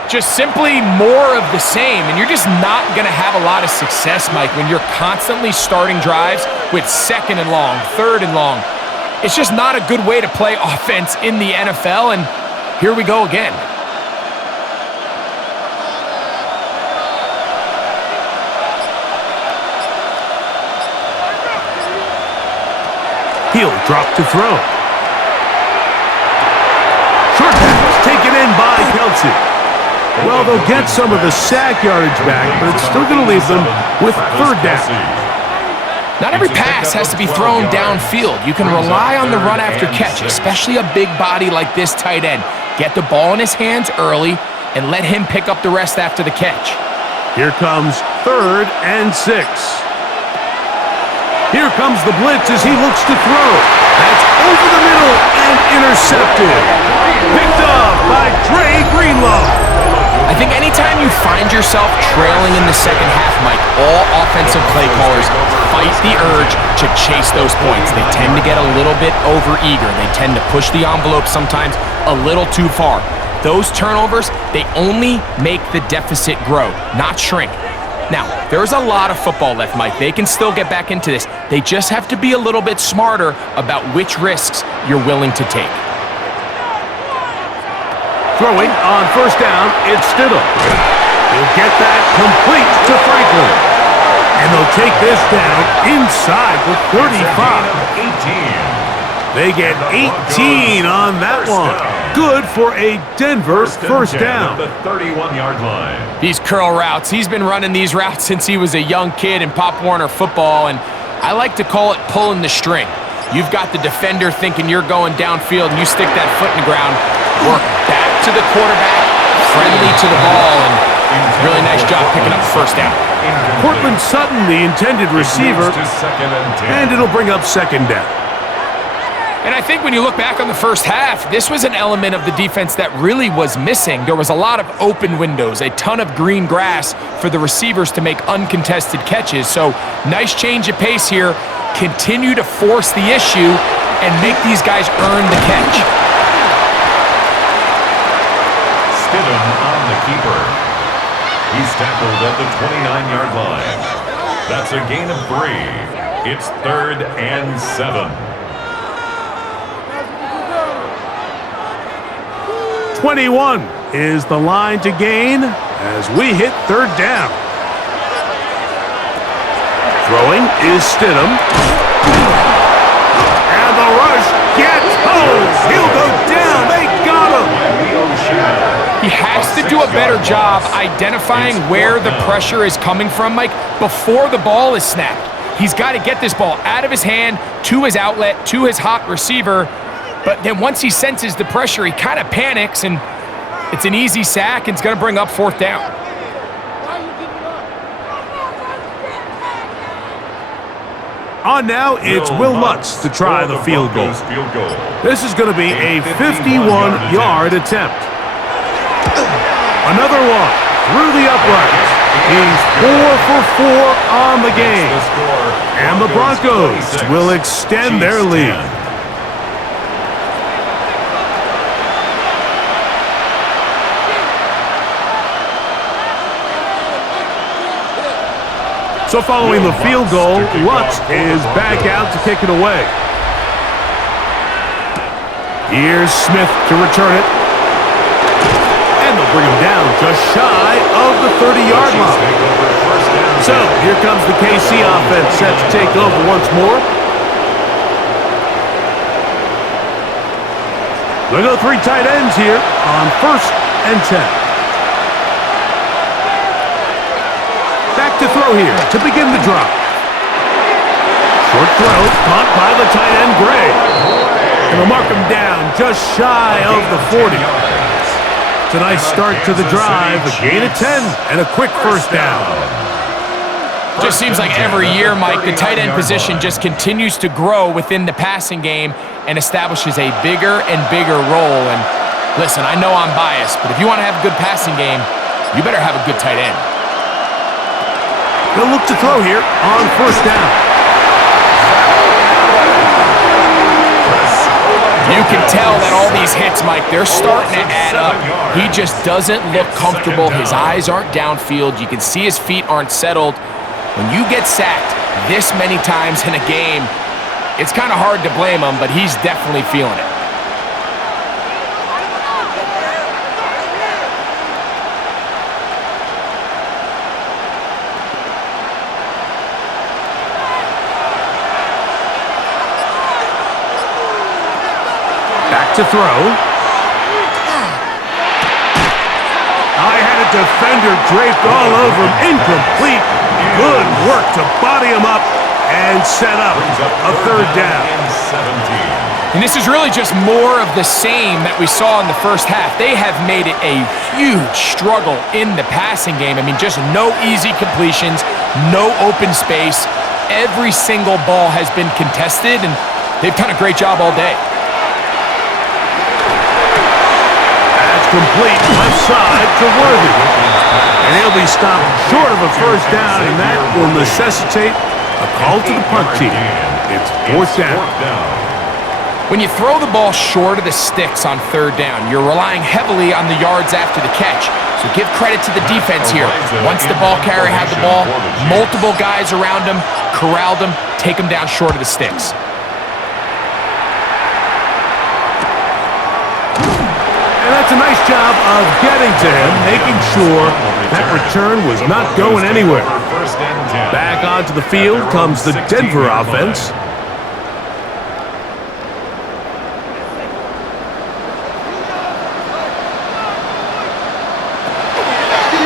Just simply more of the same, and you're just not going to have a lot of success, Mike, when you're constantly starting drives with second and long, third and long. It's just not a good way to play offense in the NFL, and here we go again. He'll drop to throw. Short pass taken in by Kelsey. Well, they'll get some of the sack yardage back, but it's still going to leave them with third down. Not every pass has to be thrown downfield. You can rely on the run after catch, especially a big body like this tight end. Get the ball in his hands early and let him pick up the rest after the catch. Here comes third and 6. Here comes the blitz as he looks to throw. That's over the middle and intercepted. Picked up by Dre Greenlaw. I think anytime you find yourself trailing in the second half, Mike, all offensive play callers fight the urge to chase those points. They tend to get a little bit overeager. They tend to push the envelope sometimes a little too far. Those turnovers, they only make the deficit grow, not shrink. Now, there's a lot of football left, Mike. They can still get back into this. They just have to be a little bit smarter about which risks you're willing to take. Throwing on first down, it's Stidham. He'll get that complete to Franklin. And they'll take this down inside the 35. They get 18 on that one. Good for a Denver first down. The 31-yard line. These curl routes, he's been running these routes since he was a young kid in Pop Warner football, and I like to call it pulling the string. You've got the defender thinking you're going downfield, and you stick that foot in the ground, work back to the quarterback, friendly to the ball, and really nice job picking up the first down. Cortland Sutton, the intended receiver, and it'll bring up second down. And I think when you look back on the first half, this was an element of the defense that really was missing. There was a lot of open windows, a ton of green grass for the receivers to make uncontested catches. So nice change of pace here. Continue to force the issue and make these guys earn the catch. Stidham on the keeper. He's tackled at the 29-yard line. That's a gain of 3. It's 3rd and 7. 21 is the line to gain as we hit third down. Throwing is Stidham. And the rush gets home. He'll go down. They got him. He has to do a better job identifying where the pressure is coming from, Mike, before the ball is snapped. He's got to get this ball out of his hand to his outlet, to his hot receiver. But then once he senses the pressure, he kind of panics, and it's an easy sack, and it's going to bring up fourth down. On now, it's Will Lutz to try the field goal. This is going to be a 51-yard attempt. Another one through the uprights. He's 4 for 4 on the game. And the Broncos will extend their lead. So following the field goal, Lutz is back out to kick it away. Here's Smith to return it. And they'll bring him down just shy of the 30-yard line. So here comes the KC offense set to take over once more. They'll go 3 tight ends here on 1st and 10. Back to throw here to begin the drive. Short throw, caught by the tight end, Gray. And they'll mark him down just shy of the 40. It's a nice start to the drive, a gain of 10, and a quick first down. Just seems like every year, Mike, the tight end position just continues to grow within the passing game and establishes a bigger and bigger role. And listen, I know I'm biased, but if you want to have a good passing game, you better have a good tight end. They'll look to throw here on first down. You can tell that all these hits, Mike, they're starting to add up. He just doesn't look comfortable. His eyes aren't downfield. You can see his feet aren't settled. When you get sacked this many times in a game, it's kind of hard to blame him, but he's definitely feeling it. To throw. I had a defender draped all over him. Incomplete. Good work to body him up and set up a third down. And this is really just more of the same that we saw in the first half. They have made it a huge struggle in the passing game. I mean, just no easy completions, no open space. Every single ball has been contested, and they've done a great job all day. Complete left side to Worthy. And he'll be stopped short of a first down, and that will necessitate a call to the punt team. It's fourth down. When you throw the ball short of the sticks on third down, you're relying heavily on the yards after the catch. So give credit to the defense here. Once the ball carrier had the ball, multiple guys around him, corralled him, take him down short of the sticks. That's a nice job of getting to him, making sure that return was not going anywhere. Back onto the field comes the Denver offense.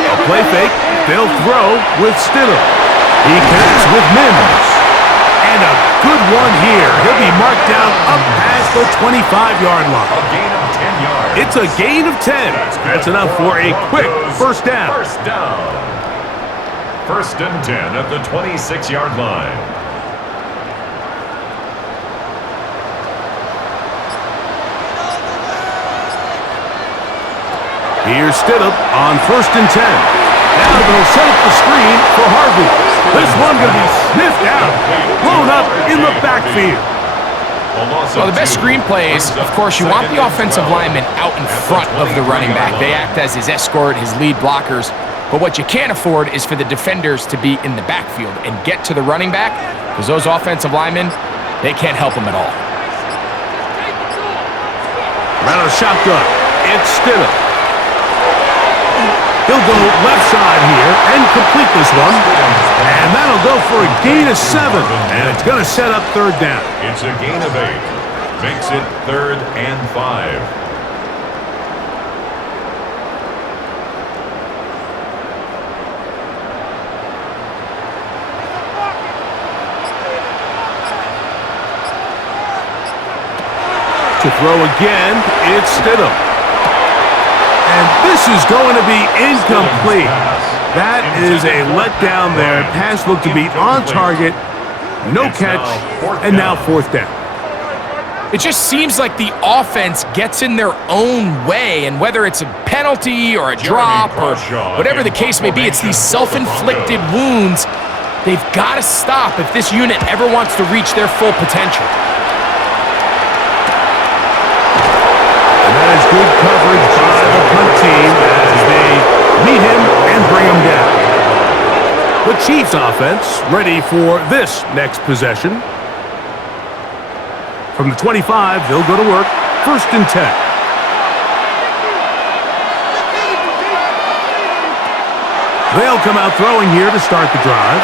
A play fake. They'll throw with Stidham. He connects with Mims. And a good one here. He'll be marked down up past the 25-yard line. A gain of 10 yards. It's a gain of 10. That's enough for a quick first down. First down. First and 10 at the 26-yard line. Here's Stidham on first and 10. Now they'll set up the screen for Harvey. This one going to be sniffed out, blown up in the backfield. Well, the best screenplay is, of course, you want the offensive lineman out in front of the running back. They act as his escort, his lead blockers. But what you can't afford is for the defenders to be in the backfield and get to the running back, because those offensive linemen, they can't help him at all. Around a shotgun, it's Stidham. He'll go left side here and complete this one. And that'll go for a gain of 7. And it's going to set up third down. It's a gain of 8. Makes it 3rd and 5. To throw again, it's Stidham. And this is going to be incomplete. That is a letdown there. Pass looked to be on target. No catch. And now fourth down. It just seems like the offense gets in their own way, and whether it's a penalty or a drop or whatever the case may be, it's these self-inflicted wounds. They've got to stop if this unit ever wants to reach their full potential. And that is good coverage by the punt team as they meet him and bring him down. The Chiefs offense ready for this next possession. From the 25, they'll go to work. First and 10. They'll come out throwing here to start the drive.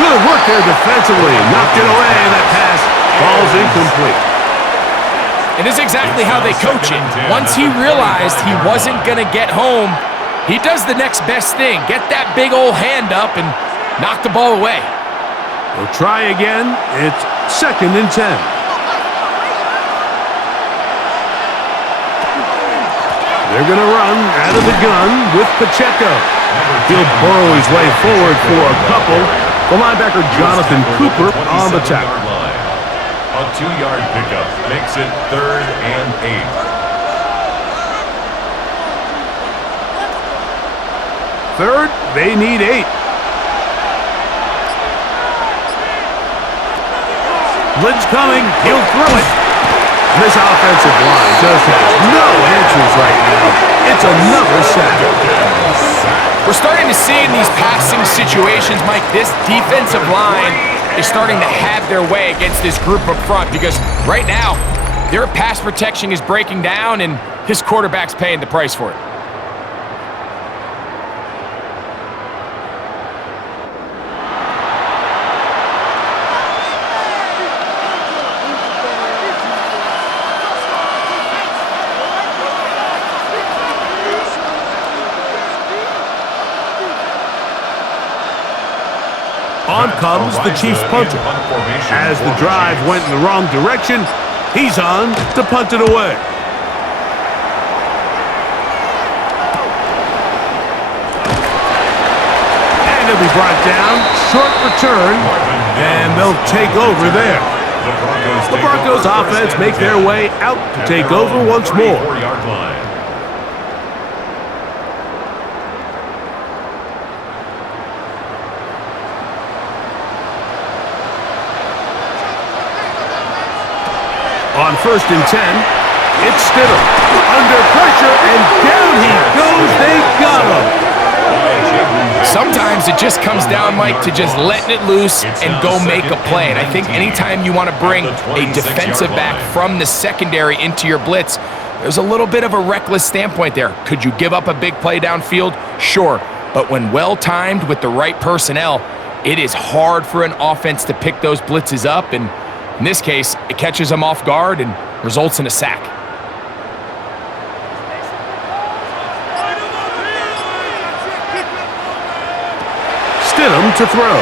Good work there defensively. Knocked it away. That pass falls incomplete. And this is exactly how they coach it. Once he realized he wasn't going to get home, he does the next best thing. Get that big old hand up and knock the ball away. They'll try again. It's second and 10. They're going to run out of the gun with Pacheco. He'll burrow his way forward for a couple. The linebacker Jonathan Cooper on the tackle. A 2-yard pickup makes it 3rd and 8. Third, they need 8. Blitz coming. He'll throw it. This offensive line just has no answers right now. It's another sack. We're starting to see in these passing situations, Mike, this defensive line is starting to have their way against this group up front, because right now their pass protection is breaking down and his quarterback's paying the price for it. On comes the Chiefs punter. As the drive went in the wrong direction, he's on to punt it away. And he'll be brought down. Short return, and they'll take over there. The Broncos offense make their way out to take over once more. On first and 10, it's Stidham. Under pressure, and down he goes. They got him. Sometimes it just comes down, Mike, to just letting it loose and go make a play. And I think anytime you want to bring a defensive back from the secondary into your blitz, There's a little bit of a reckless standpoint there. Could you give up a big play downfield? Sure, but when well-timed with the right personnel, it is hard for an offense to pick those blitzes up, and in this case, it catches them off guard and results in a sack. Stidham to throw.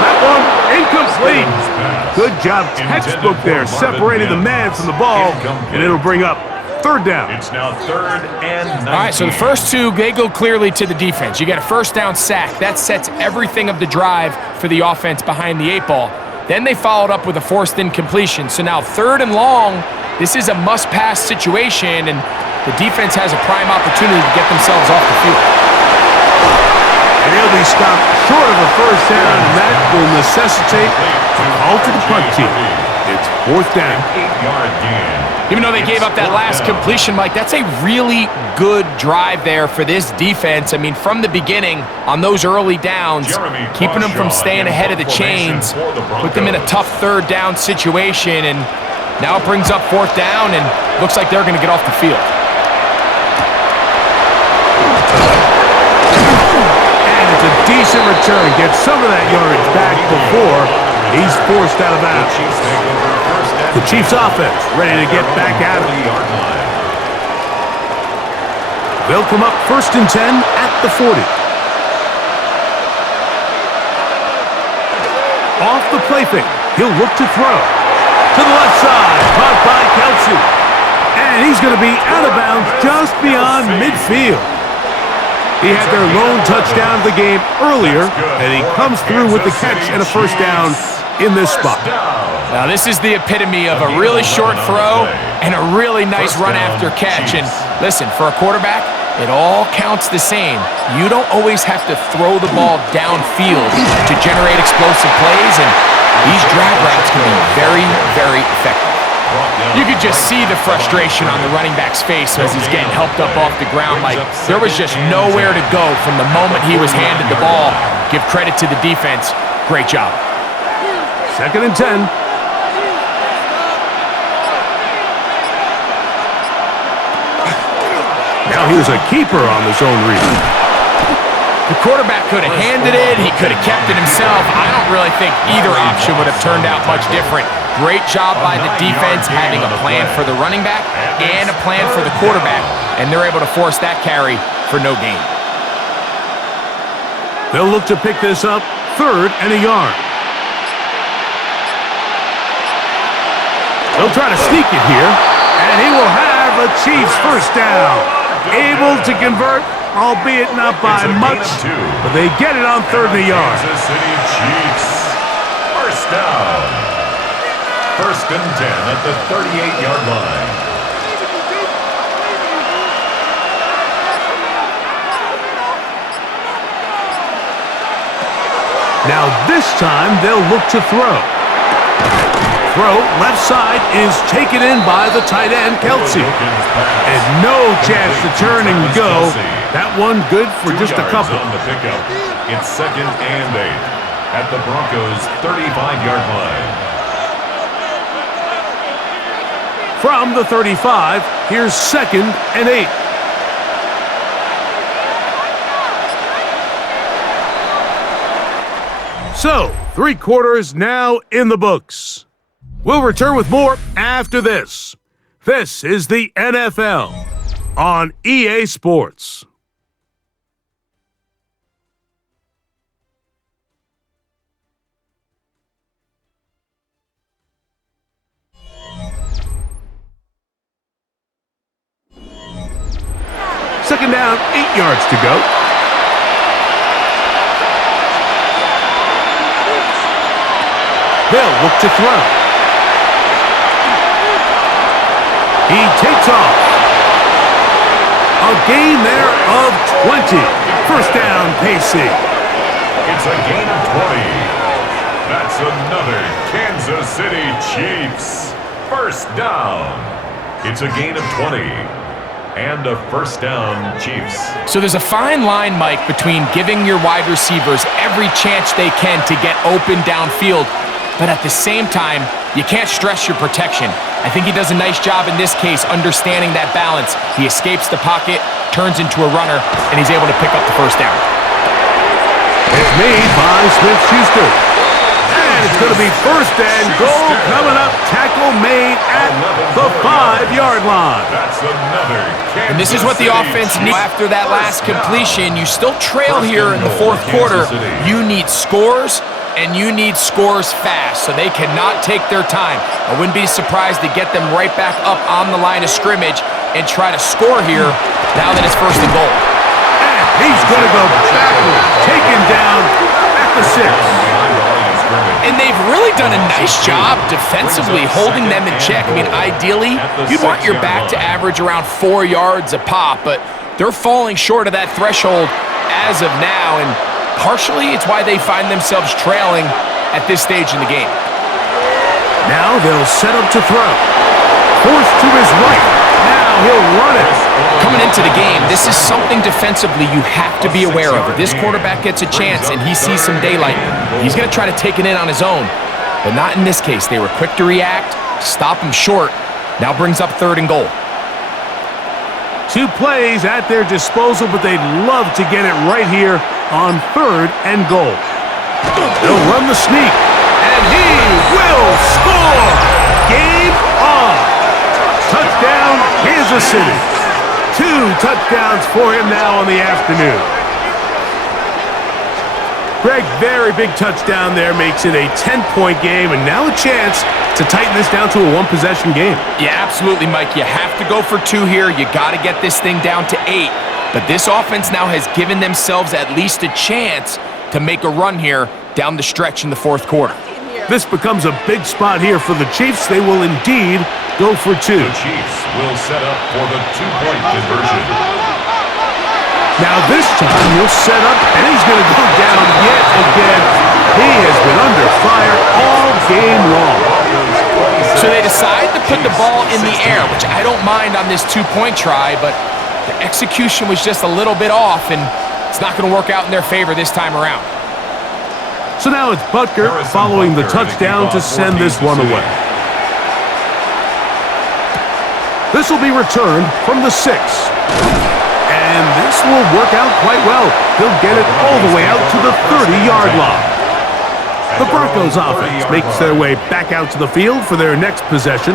That one incomplete. Good job, textbook there, separating the man from the ball, and it'll bring up third down. It's now 3rd and 19. All right, so the first two, they go clearly to the defense. You get a first down sack. That sets everything of the drive for the offense behind the 8 ball. Then they followed up with a forced incompletion. So now 3rd and long, this is a must-pass situation, and the defense has a prime opportunity to get themselves off the field. And he'll be stopped short of a first down, and that will necessitate a call to the punt team. It's 4th down. 8-yard gain. Even though they gave up that last completion, Mike, that's a really good drive there for this defense. I mean, from the beginning, on those early downs, keeping them from staying ahead of the chains, put them in a tough 3rd down situation, and now it brings up 4th down, and looks like they're going to get off the field. And it's a decent return. Gets some of that yardage back before he's forced out of bounds. The Chiefs offense ready to get back at it. They'll come up 1st and 10 at the 40. Off the play fake, he'll look to throw. To the left side, caught by Kelsey. And he's going to be out of bounds just beyond midfield. He had their lone touchdown of the game earlier, and he comes through with the catch and a first down in this spot. Now, this is the epitome of a really short throw and a really nice run after catch. And listen, for a quarterback, it all counts the same. You don't always have to throw the ball downfield to generate explosive plays, and these drag routes can be very, very effective. You could just see the frustration on the running back's face as he's getting helped up off the ground. Like, there was just nowhere to go from the moment he was handed the ball. Give credit to the defense. Great job. 2nd and 10. Now here's a keeper on the zone read. The quarterback could have handed it. He could have kept it himself. I don't really think either option would have turned out much different. Great job by the defense having a plan for the running back and a plan for the quarterback, and they're able to force that carry for no gain. They'll look to pick this up 3rd and a yard. They'll try to sneak it here, and he will have a Chiefs first down. Able to convert, albeit not by much, but they get it on 3rd and a yard. Kansas City Chiefs. First down. 1st and 10 at the 38-yard line. Now this time they'll look to throw. Throw left side is taken in by the tight end, Kelsey. And no chance to turn and go. That one good for just a couple. On the pickup. It's 2nd and 8 at the Broncos' 35-yard line. From the 35, here's 2nd and 8. So, 3 quarters now in the books. We'll return with more after this. This is the NFL on EA Sports. Second down, 8 yards to go. They'll look to throw. He takes off. A gain there of 20. First down, Pacey. It's a gain of 20. That's another Kansas City Chiefs. First down. It's a gain of 20. And a first down, Chiefs. So there's a fine line, Mike, between giving your wide receivers every chance they can to get open downfield, but at the same time, you can't stress your protection. I think he does a nice job in this case understanding that balance. He escapes the pocket, turns into a runner, and he's able to pick up the first down. It's made by Smith-Schuster. And it's going to be first and goal coming up. Tackle made at the 5-yard line. That's another Kansas And this is what the City offense Chiefs needs. After that last first down. completion, you still trail First here and in the goal, fourth quarter. Kansas City. You need scores, and you need scores fast, so they cannot take their time. I wouldn't be surprised to get them right back up on the line of scrimmage and try to score here now that it's first and goal. And he's going to go backwards, taken down at the 6. And they've really done a nice job defensively holding them in check. I mean, ideally, you'd want your back to average around 4 yards a pop, but they're falling short of that threshold as of now, and partially it's why they find themselves trailing at this stage in the game. Now they'll set up to throw. Forced to his right. Now he'll run it. Coming into the game, this is something defensively you have to be aware of. If this quarterback gets a chance and he sees some daylight, he's going to try to take it in on his own. But not in this case. They were quick to react, stop him short. Now brings up third and goal. 2 plays at their disposal, but they'd love to get it right here on third and goal. They'll run the sneak, and he will score! Game on! Touchdown, Kansas City. 2 touchdowns for him now on the afternoon. Greg, very big touchdown there, makes it a 10-point game, and now a chance to tighten this down to a 1-possession game. Yeah, absolutely, Mike. You have to go for 2 here. You got to get this thing down to 8. But this offense now has given themselves at least a chance to make a run here down the stretch in the fourth quarter. This becomes a big spot here for the Chiefs. They will indeed go for 2. The Chiefs will set up for the 2-point conversion. Now this time he'll set up, and he's going to go down yet again. He has been under fire all game long. So they decide to put the ball in the air, which I don't mind on this 2-point try, but the execution was just a little bit off, and it's not going to work out in their favor this time around. So now it's Butker following the touchdown to send this one away. This will be returned from the 6. And this will work out quite well. He'll get it all the way out to the 30-yard line. The Broncos offense makes their way back out to the field for their next possession.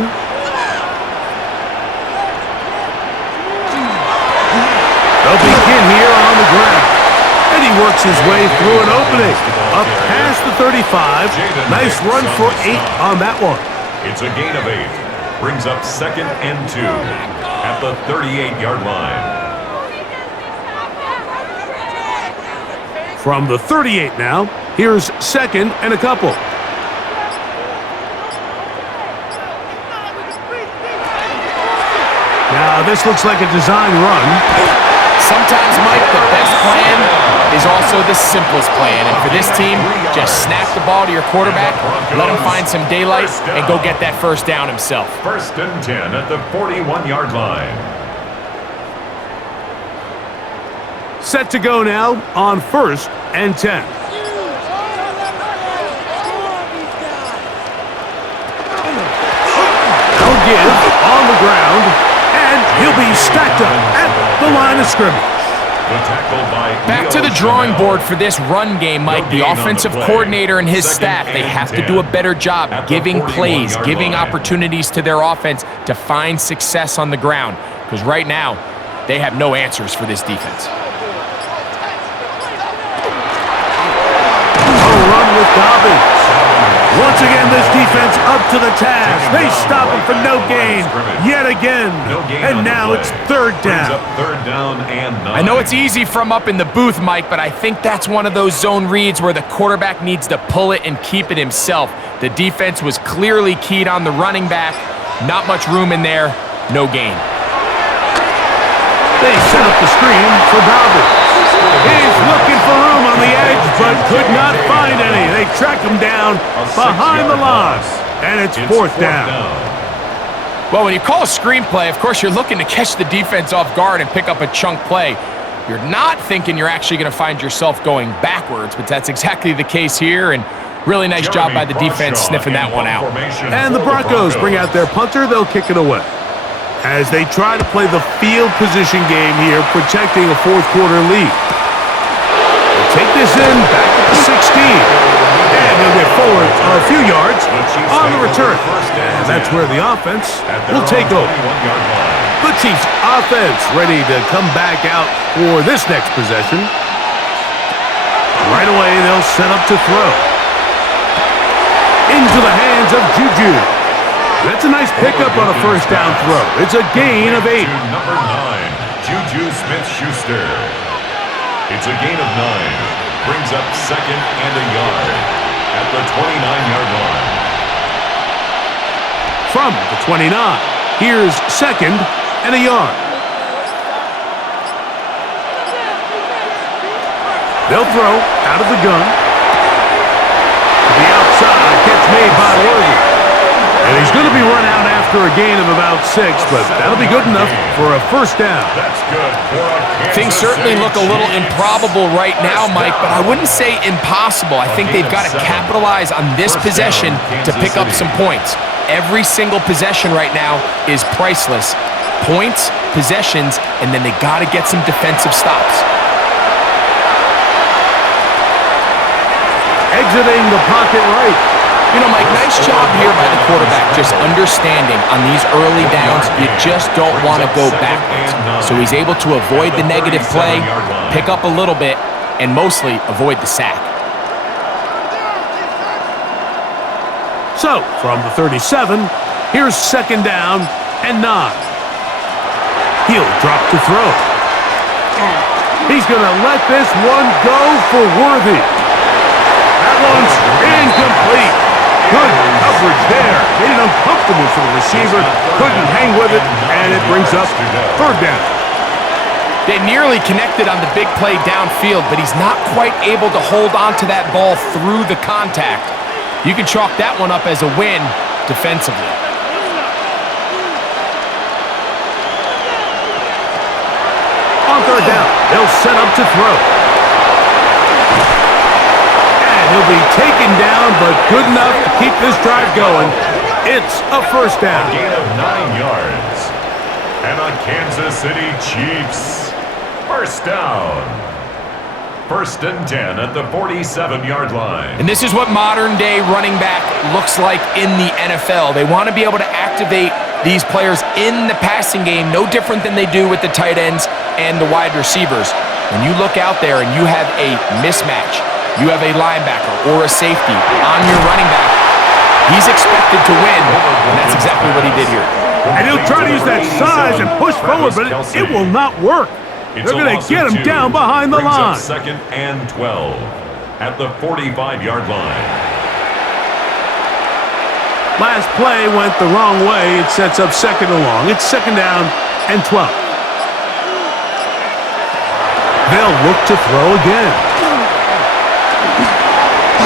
They'll begin here on the ground. And he works his way through an opening. Up past the 35. Nice run for 8 on that one. It's a gain of 8. Brings up 2nd and 2 at the 38-yard line. From the 38 now, here's 2nd and a couple. Now this looks like a design run. Sometimes, Mike, the best plan is also the simplest plan. And for this team, just snap the ball to your quarterback, let him find some daylight, and go get that first down himself. 1st and 10 at the 41-yard line. Set to go now on 1st and 10. They'll give on the ground, and he'll be stacked up at the line of scrimmage. Back to the drawing board for this run game, Mike. The offensive coordinator and his staff, they have to do a better job giving plays, giving opportunities to their offense to find success on the ground. Because right now, they have no answers for this defense. Run with Dobbins. Once again, this defense up to the task. They stop him for no gain yet again. And now it's 3rd down. I know it's easy from up in the booth, Mike, but I think that's one of those zone reads where the quarterback needs to pull it and keep it himself. The defense was clearly keyed on the running back. Not much room in there. No gain. They set up the screen for Dobbins. He's looking for room on the edge, but could not find any. They track him down behind the line, and it's 4th down. Well, when you call a screenplay, of course, you're looking to catch the defense off guard and pick up a chunk play. You're not thinking you're actually going to find yourself going backwards, but that's exactly the case here, and Really nice job by the defense sniffing that one out. And the Broncos bring out their punter. They'll kick it away. As they try to play the field position game here, protecting a fourth-quarter lead. They'll take this in back at the 16. And they'll get forward a few yards on the return. And that's where the offense will take over. The Chiefs offense ready to come back out for this next possession. Right away, they'll set up to throw. Into the hands of Juju. That's a nice pickup on a first down throw. It's a gain of 8. Number 9, Juju Smith-Schuster. It's a gain of 9. Brings up second and a yard at the 29-yard line. From the 29, here's second and a yard. They'll throw out of the gun. To the outside, catch made by Worthy. And he's going to be run out after a gain of about 6, but that'll be good enough for a first down. That's good for a Kansas Things certainly City look a little Chiefs. improbable right now, Mike, but I wouldn't say impossible. I think they've got to capitalize on this possession to pick up some points. Every single possession right now is priceless. Points, possessions, and then they got to get some defensive stops. Exiting the pocket right. You know, Mike, nice job here by the quarterback, just understanding on these early downs, you just don't want to go backwards. So he's able to avoid the negative play, pick up a little bit, and mostly avoid the sack. So, from the 37, here's second down and 9. He'll drop to throw. He's going to let this one go for Worthy. That one's incomplete. Good coverage there. Made it uncomfortable for the receiver. Couldn't hang with it, and it brings up third down. They nearly connected on the big play downfield, but he's not quite able to hold on to that ball through the contact. You can chalk that one up as a win defensively. On third down, they'll set up to throw. He'll be taken down, but good enough to keep this drive going. It's a first down. A gain of 9 yards. And a Kansas City Chiefs first down. First and 10 at the 47-yard line. And this is what modern-day running back looks like in the NFL. They want to be able to activate these players in the passing game, no different than they do with the tight ends and the wide receivers. When you look out there and you have a mismatch, you have a linebacker or a safety on your running back, he's expected to win, and that's exactly what he did here. And he'll try to use that size and push forward, but it will not work. They're going to get him down behind the line. Second and 12 at the 45-yard line. Last play went the wrong way. It sets up second and long. It's second down and 12. They'll look to throw again.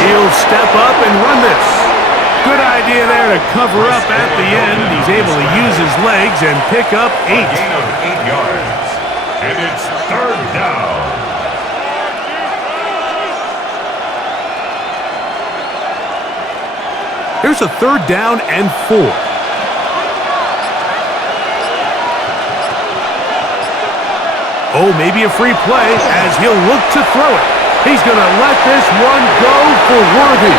He'll step up and run this. Good idea there to cover up at the end. He's able to use his legs and pick up 8. A gain of 8 yards. And it's third down. Here's a third down and 4. Oh, maybe a free play as he'll look to throw it. He's going to let this one go for Worthy.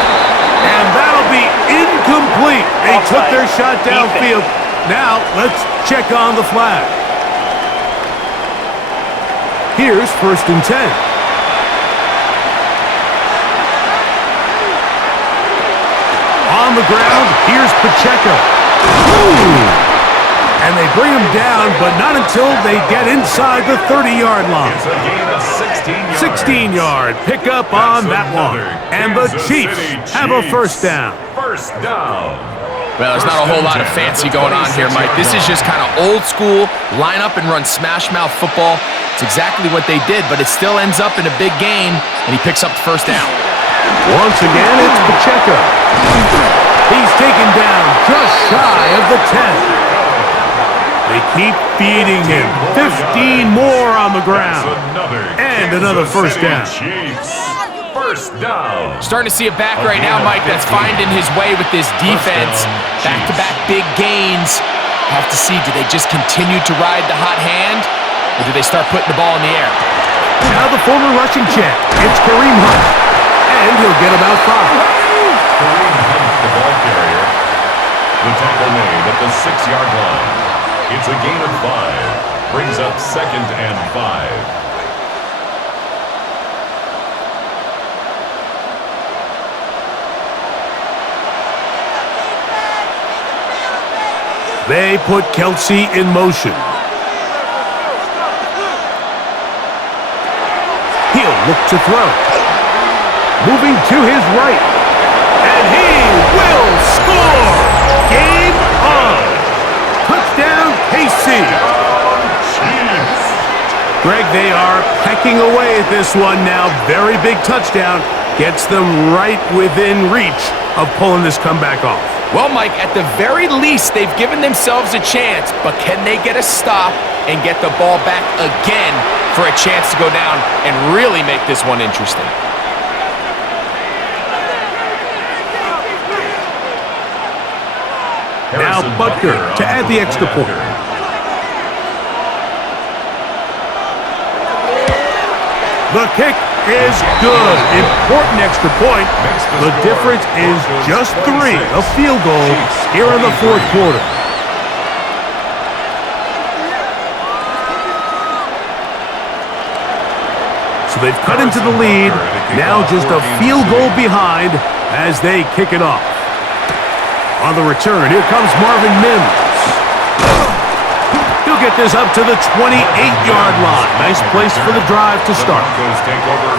And that'll be incomplete. They took their shot downfield. Now, let's check on the flag. Here's first and 10. On the ground, here's Pacheco. Ooh. And they bring him down, but not until they get inside the 30-yard line. It's a gain of 16 yards. 16-yard pickup on that one. And the Chiefs have a first down. First down. Well, there's not a whole lot of fancy going on here, Mike. This is just kind of old school, line up and run smash mouth football. It's exactly what they did, but it still ends up in a big game, and he picks up the first down. Once again, it's Pacheco. He's taken down just shy of the 10. They keep feeding him. 15 more on the ground. And another first down. Chiefs. First down. Starting to see a back right now, Mike, that's finding his way with this defense. Back-to-back big gains. Have to see, do they just continue to ride the hot hand, or do they start putting the ball in the air? Now the former rushing champ, it's Kareem Hunt, and he'll get about 5. Kareem Hunt, the ball carrier. The tackle made at the 6-yard line. It's a gain of 5. Brings up 2nd and 5. They put Kelsey in motion. He'll look to throw. Moving to his right. And he will score! Game on! Touchdown, KC! Greg, they are pecking away at this one now. Very big touchdown. Gets them right within reach of pulling this comeback off. Well, Mike, at the very least, they've given themselves a chance, but can they get a stop and get the ball back again for a chance to go down and really make this one interesting? Now Butker to add the extra point. The kick is good. Important extra point. The difference is just 3, a field goal here in the 4th quarter. So they've cut into the lead. Now just a field goal behind as they kick it off. On the return, here comes Marvin Mims. He'll get this up to the 28-yard line. Nice place for the drive to start.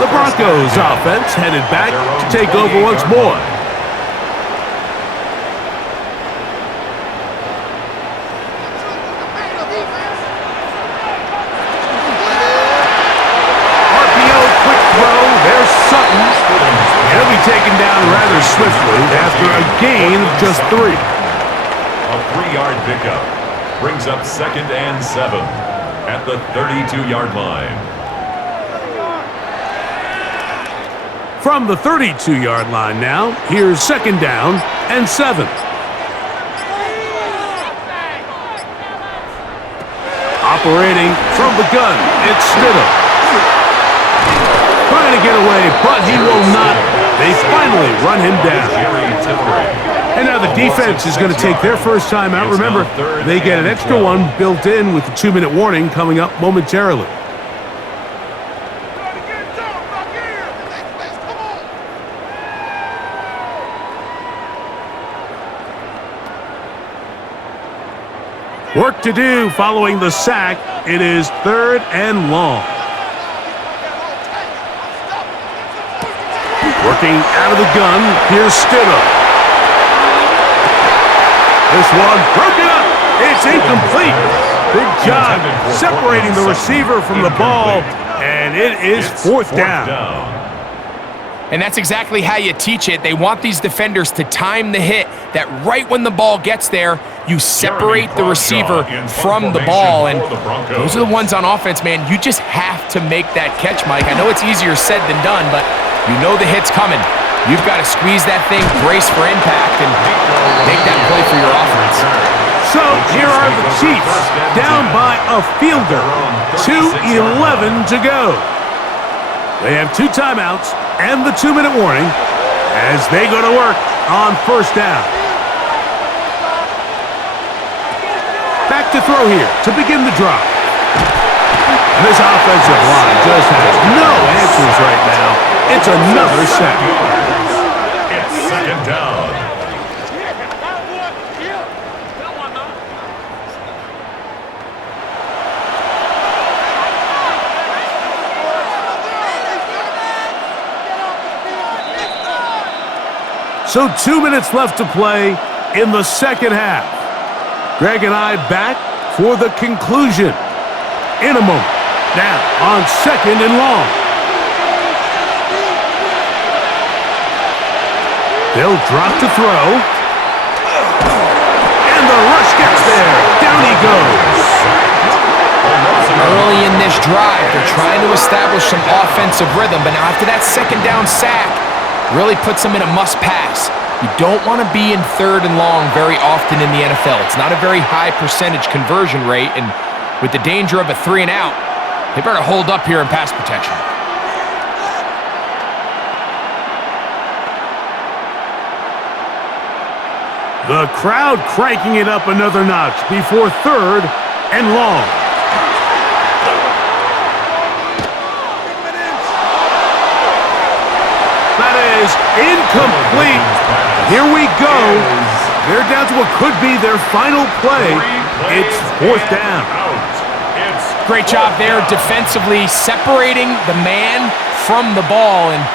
The Broncos offense headed back to take over once more. RPO quick throw. There's Sutton. He'll be taken down rather swiftly after a gain of just 3. A 3-yard pickup. Brings up 2nd and 7 at the 32-yard line. From the 32-yard line now, here's 2nd down and 7. Operating from the gun, it's Stidham. Trying to get away, but he will not. They finally run him down. And now the defense is going to take their first time out. Remember, they get an extra one built in with the 2-minute warning coming up momentarily. Work to do following the sack. It is 3rd and long. Working out of the gun, here's Stidham. This one broken up. It's incomplete. Good job separating the receiver from the ball, and it is 4th down. And that's exactly how you teach it. They want these defenders to time the hit, that right when the ball gets there, you separate the receiver from the ball. And those are the ones on offense, man. You just have to make that catch, Mike. I know it's easier said than done, but you know the hit's coming. You've got to squeeze that thing, brace for impact, and make that play for your offense. So here are the Chiefs, down by a fielder, 2:11 to go. They have 2 timeouts and the 2-minute warning as they go to work on 1st down. Back to throw here to begin the drive. And this offensive line just has no answers right now. It's another sack. It's 2nd down. So 2 minutes left to play in the 2nd half. Greg and I back for the conclusion in a moment. Now on 2nd and long. They'll drop to throw. And the rush gets there. Down he goes. early in this drive. They're trying to establish some offensive rhythm, but now after that second down sack, really puts them in a must-pass. You don't want to be in 3rd and long very often in the NFL. It's not a very high percentage conversion rate, and with the danger of a 3 and out, they better hold up here in pass protection. The crowd cranking it up another notch before 3rd and long. That is incomplete. Here we go. They're down to what could be their final play. It's 4th down. Great job there defensively, separating the man from the ball. And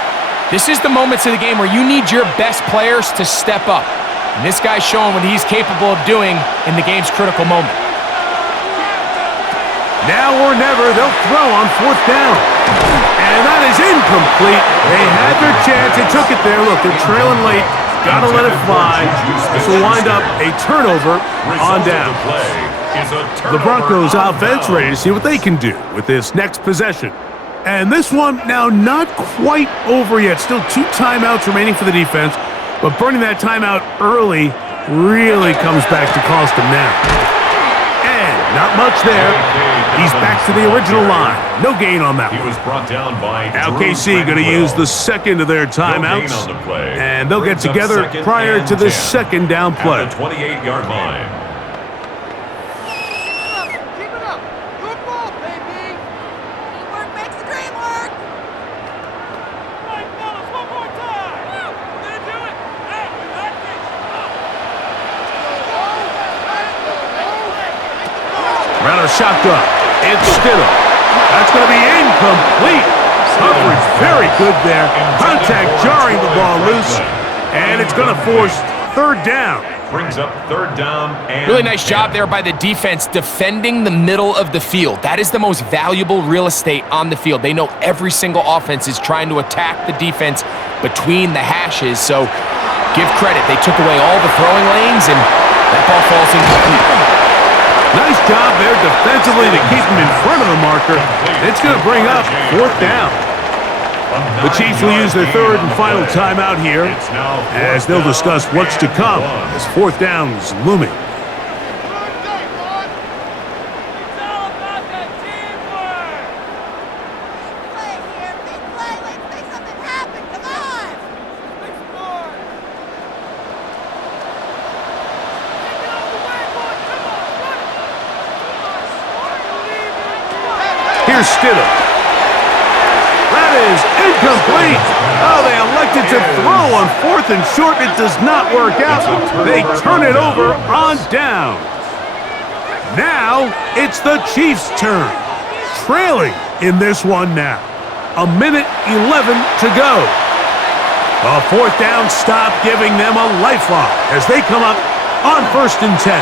this is the moments of the game where you need your best players to step up. And this guy's showing what he's capable of doing in the game's critical moment. Now or never, they'll throw on 4th down. And that is incomplete. They had their chance. They took it there. Look, they're trailing late. Gotta let it fly. This will wind up a turnover on down. The Broncos offense ready to see what they can do with this next possession. And this one now not quite over yet. Still 2 timeouts remaining for the defense. But burning that timeout early really comes back to cost him now. And not much there. He's back to the original line. No gain on that one. He was brought down by Now KC going to use the second of their timeouts. And they'll get together prior to the 2nd down play. At the 28-yard line. Runner shotgun. It's Stidham. That's going to be incomplete. Coverage very good there. Contact jarring the ball loose. And it's going to force 3rd down. Brings up 3rd down and Really nice job there by the defense defending the middle of the field. That is the most valuable real estate on the field. They know every single offense is trying to attack the defense between the hashes. So give credit. They took away all the throwing lanes, and that ball falls incomplete. Nice job there defensively to keep him in front of the marker. It's going to bring up 4th down. The Chiefs will use their 3rd and final timeout here as they'll discuss what's to come as 4th down is looming. Here's Stidham. That is incomplete. Oh, they elected to throw on 4th and short. It does not work out. They turn it over on down. Now it's the Chiefs' turn. Trailing in this one now. 1:11 to go. A 4th down stop giving them a lifeline as they come up on 1st and 10.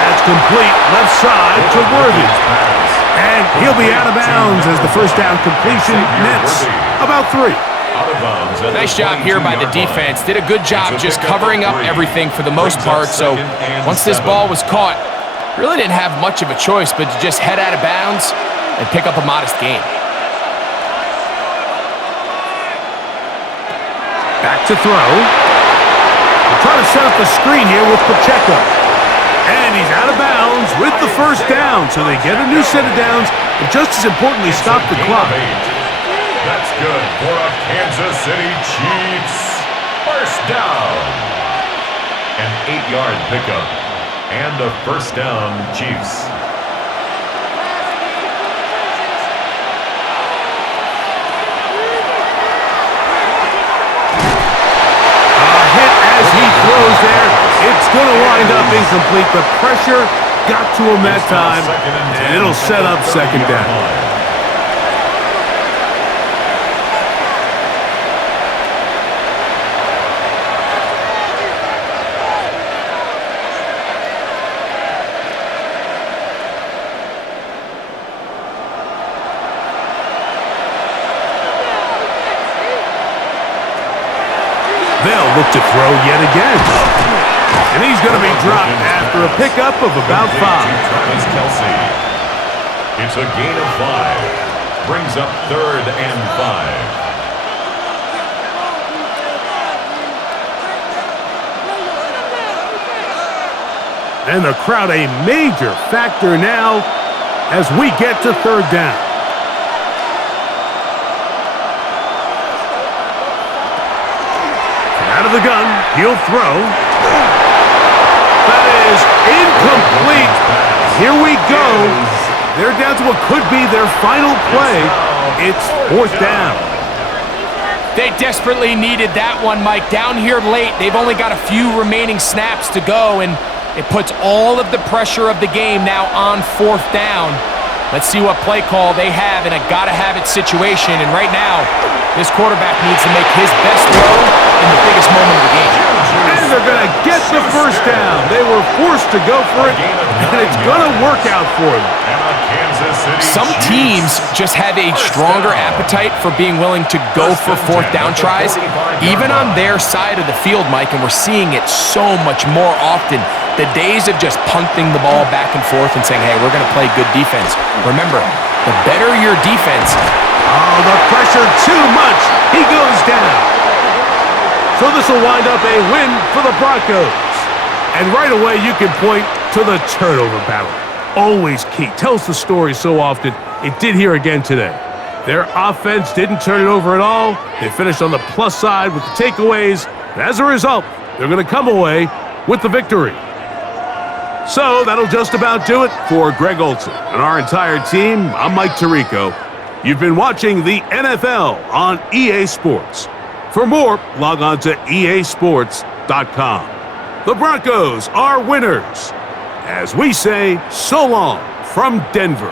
That's complete left side to Worthy. And he'll be out of bounds as the 1st down completion nets about 3. Nice job here by the defense. Did a good job just covering up everything for the most part. So once this ball was caught, really didn't have much of a choice but to just head out of bounds and pick up a modest gain. Back to throw. They're trying to set up the screen here with Pacheco. And he's out of bounds with the 1st down. So they get a new set of downs, and just as importantly, stop the clock. That's good for a Kansas City Chiefs. 1st down. An 8-yard pickup. And a 1st down, Chiefs. He throws there. It's going to wind up incomplete. The pressure got to him that time, and it'll set up 2nd down. They'll look to throw yet again. And he's going to be dropped after a pickup of about 5. Travis Kelce. It's a gain of 5. Brings up 3rd and 5. And the crowd a major factor now as we get to 3rd down. Out of the gun, he'll throw. That is incomplete. Here we go. They're down to what could be their final play. It's 4th down. They desperately needed that one, Mike. Down here late, they've only got a few remaining snaps to go, and it puts all of the pressure of the game now on 4th down. Let's see what play call they have in a gotta-have-it situation. And right now, this quarterback needs to make his best throw in the biggest moment of the game. And they're going to get the 1st down. They were forced to go for it, and it's going to work out for them. Some teams just have a stronger appetite for being willing to go for 4th down tries, even on their side of the field, Mike, and we're seeing it so much more often. The days of just punting the ball back and forth and saying, hey, we're going to play good defense. Remember, the better your defense. Oh, the pressure too much. He goes down. So this will wind up a win for the Broncos. And right away, you can point to the turnover battle. Always key. Tells the story so often. It did here again today. Their offense didn't turn it over at all. They finished on the plus side with the takeaways. And as a result, they're going to come away with the victory. So that'll just about do it for Greg Olson and our entire team. I'm Mike Tirico. You've been watching the NFL on EA Sports. For more, log on to easports.com. The Broncos are winners. As we say, so long from Denver.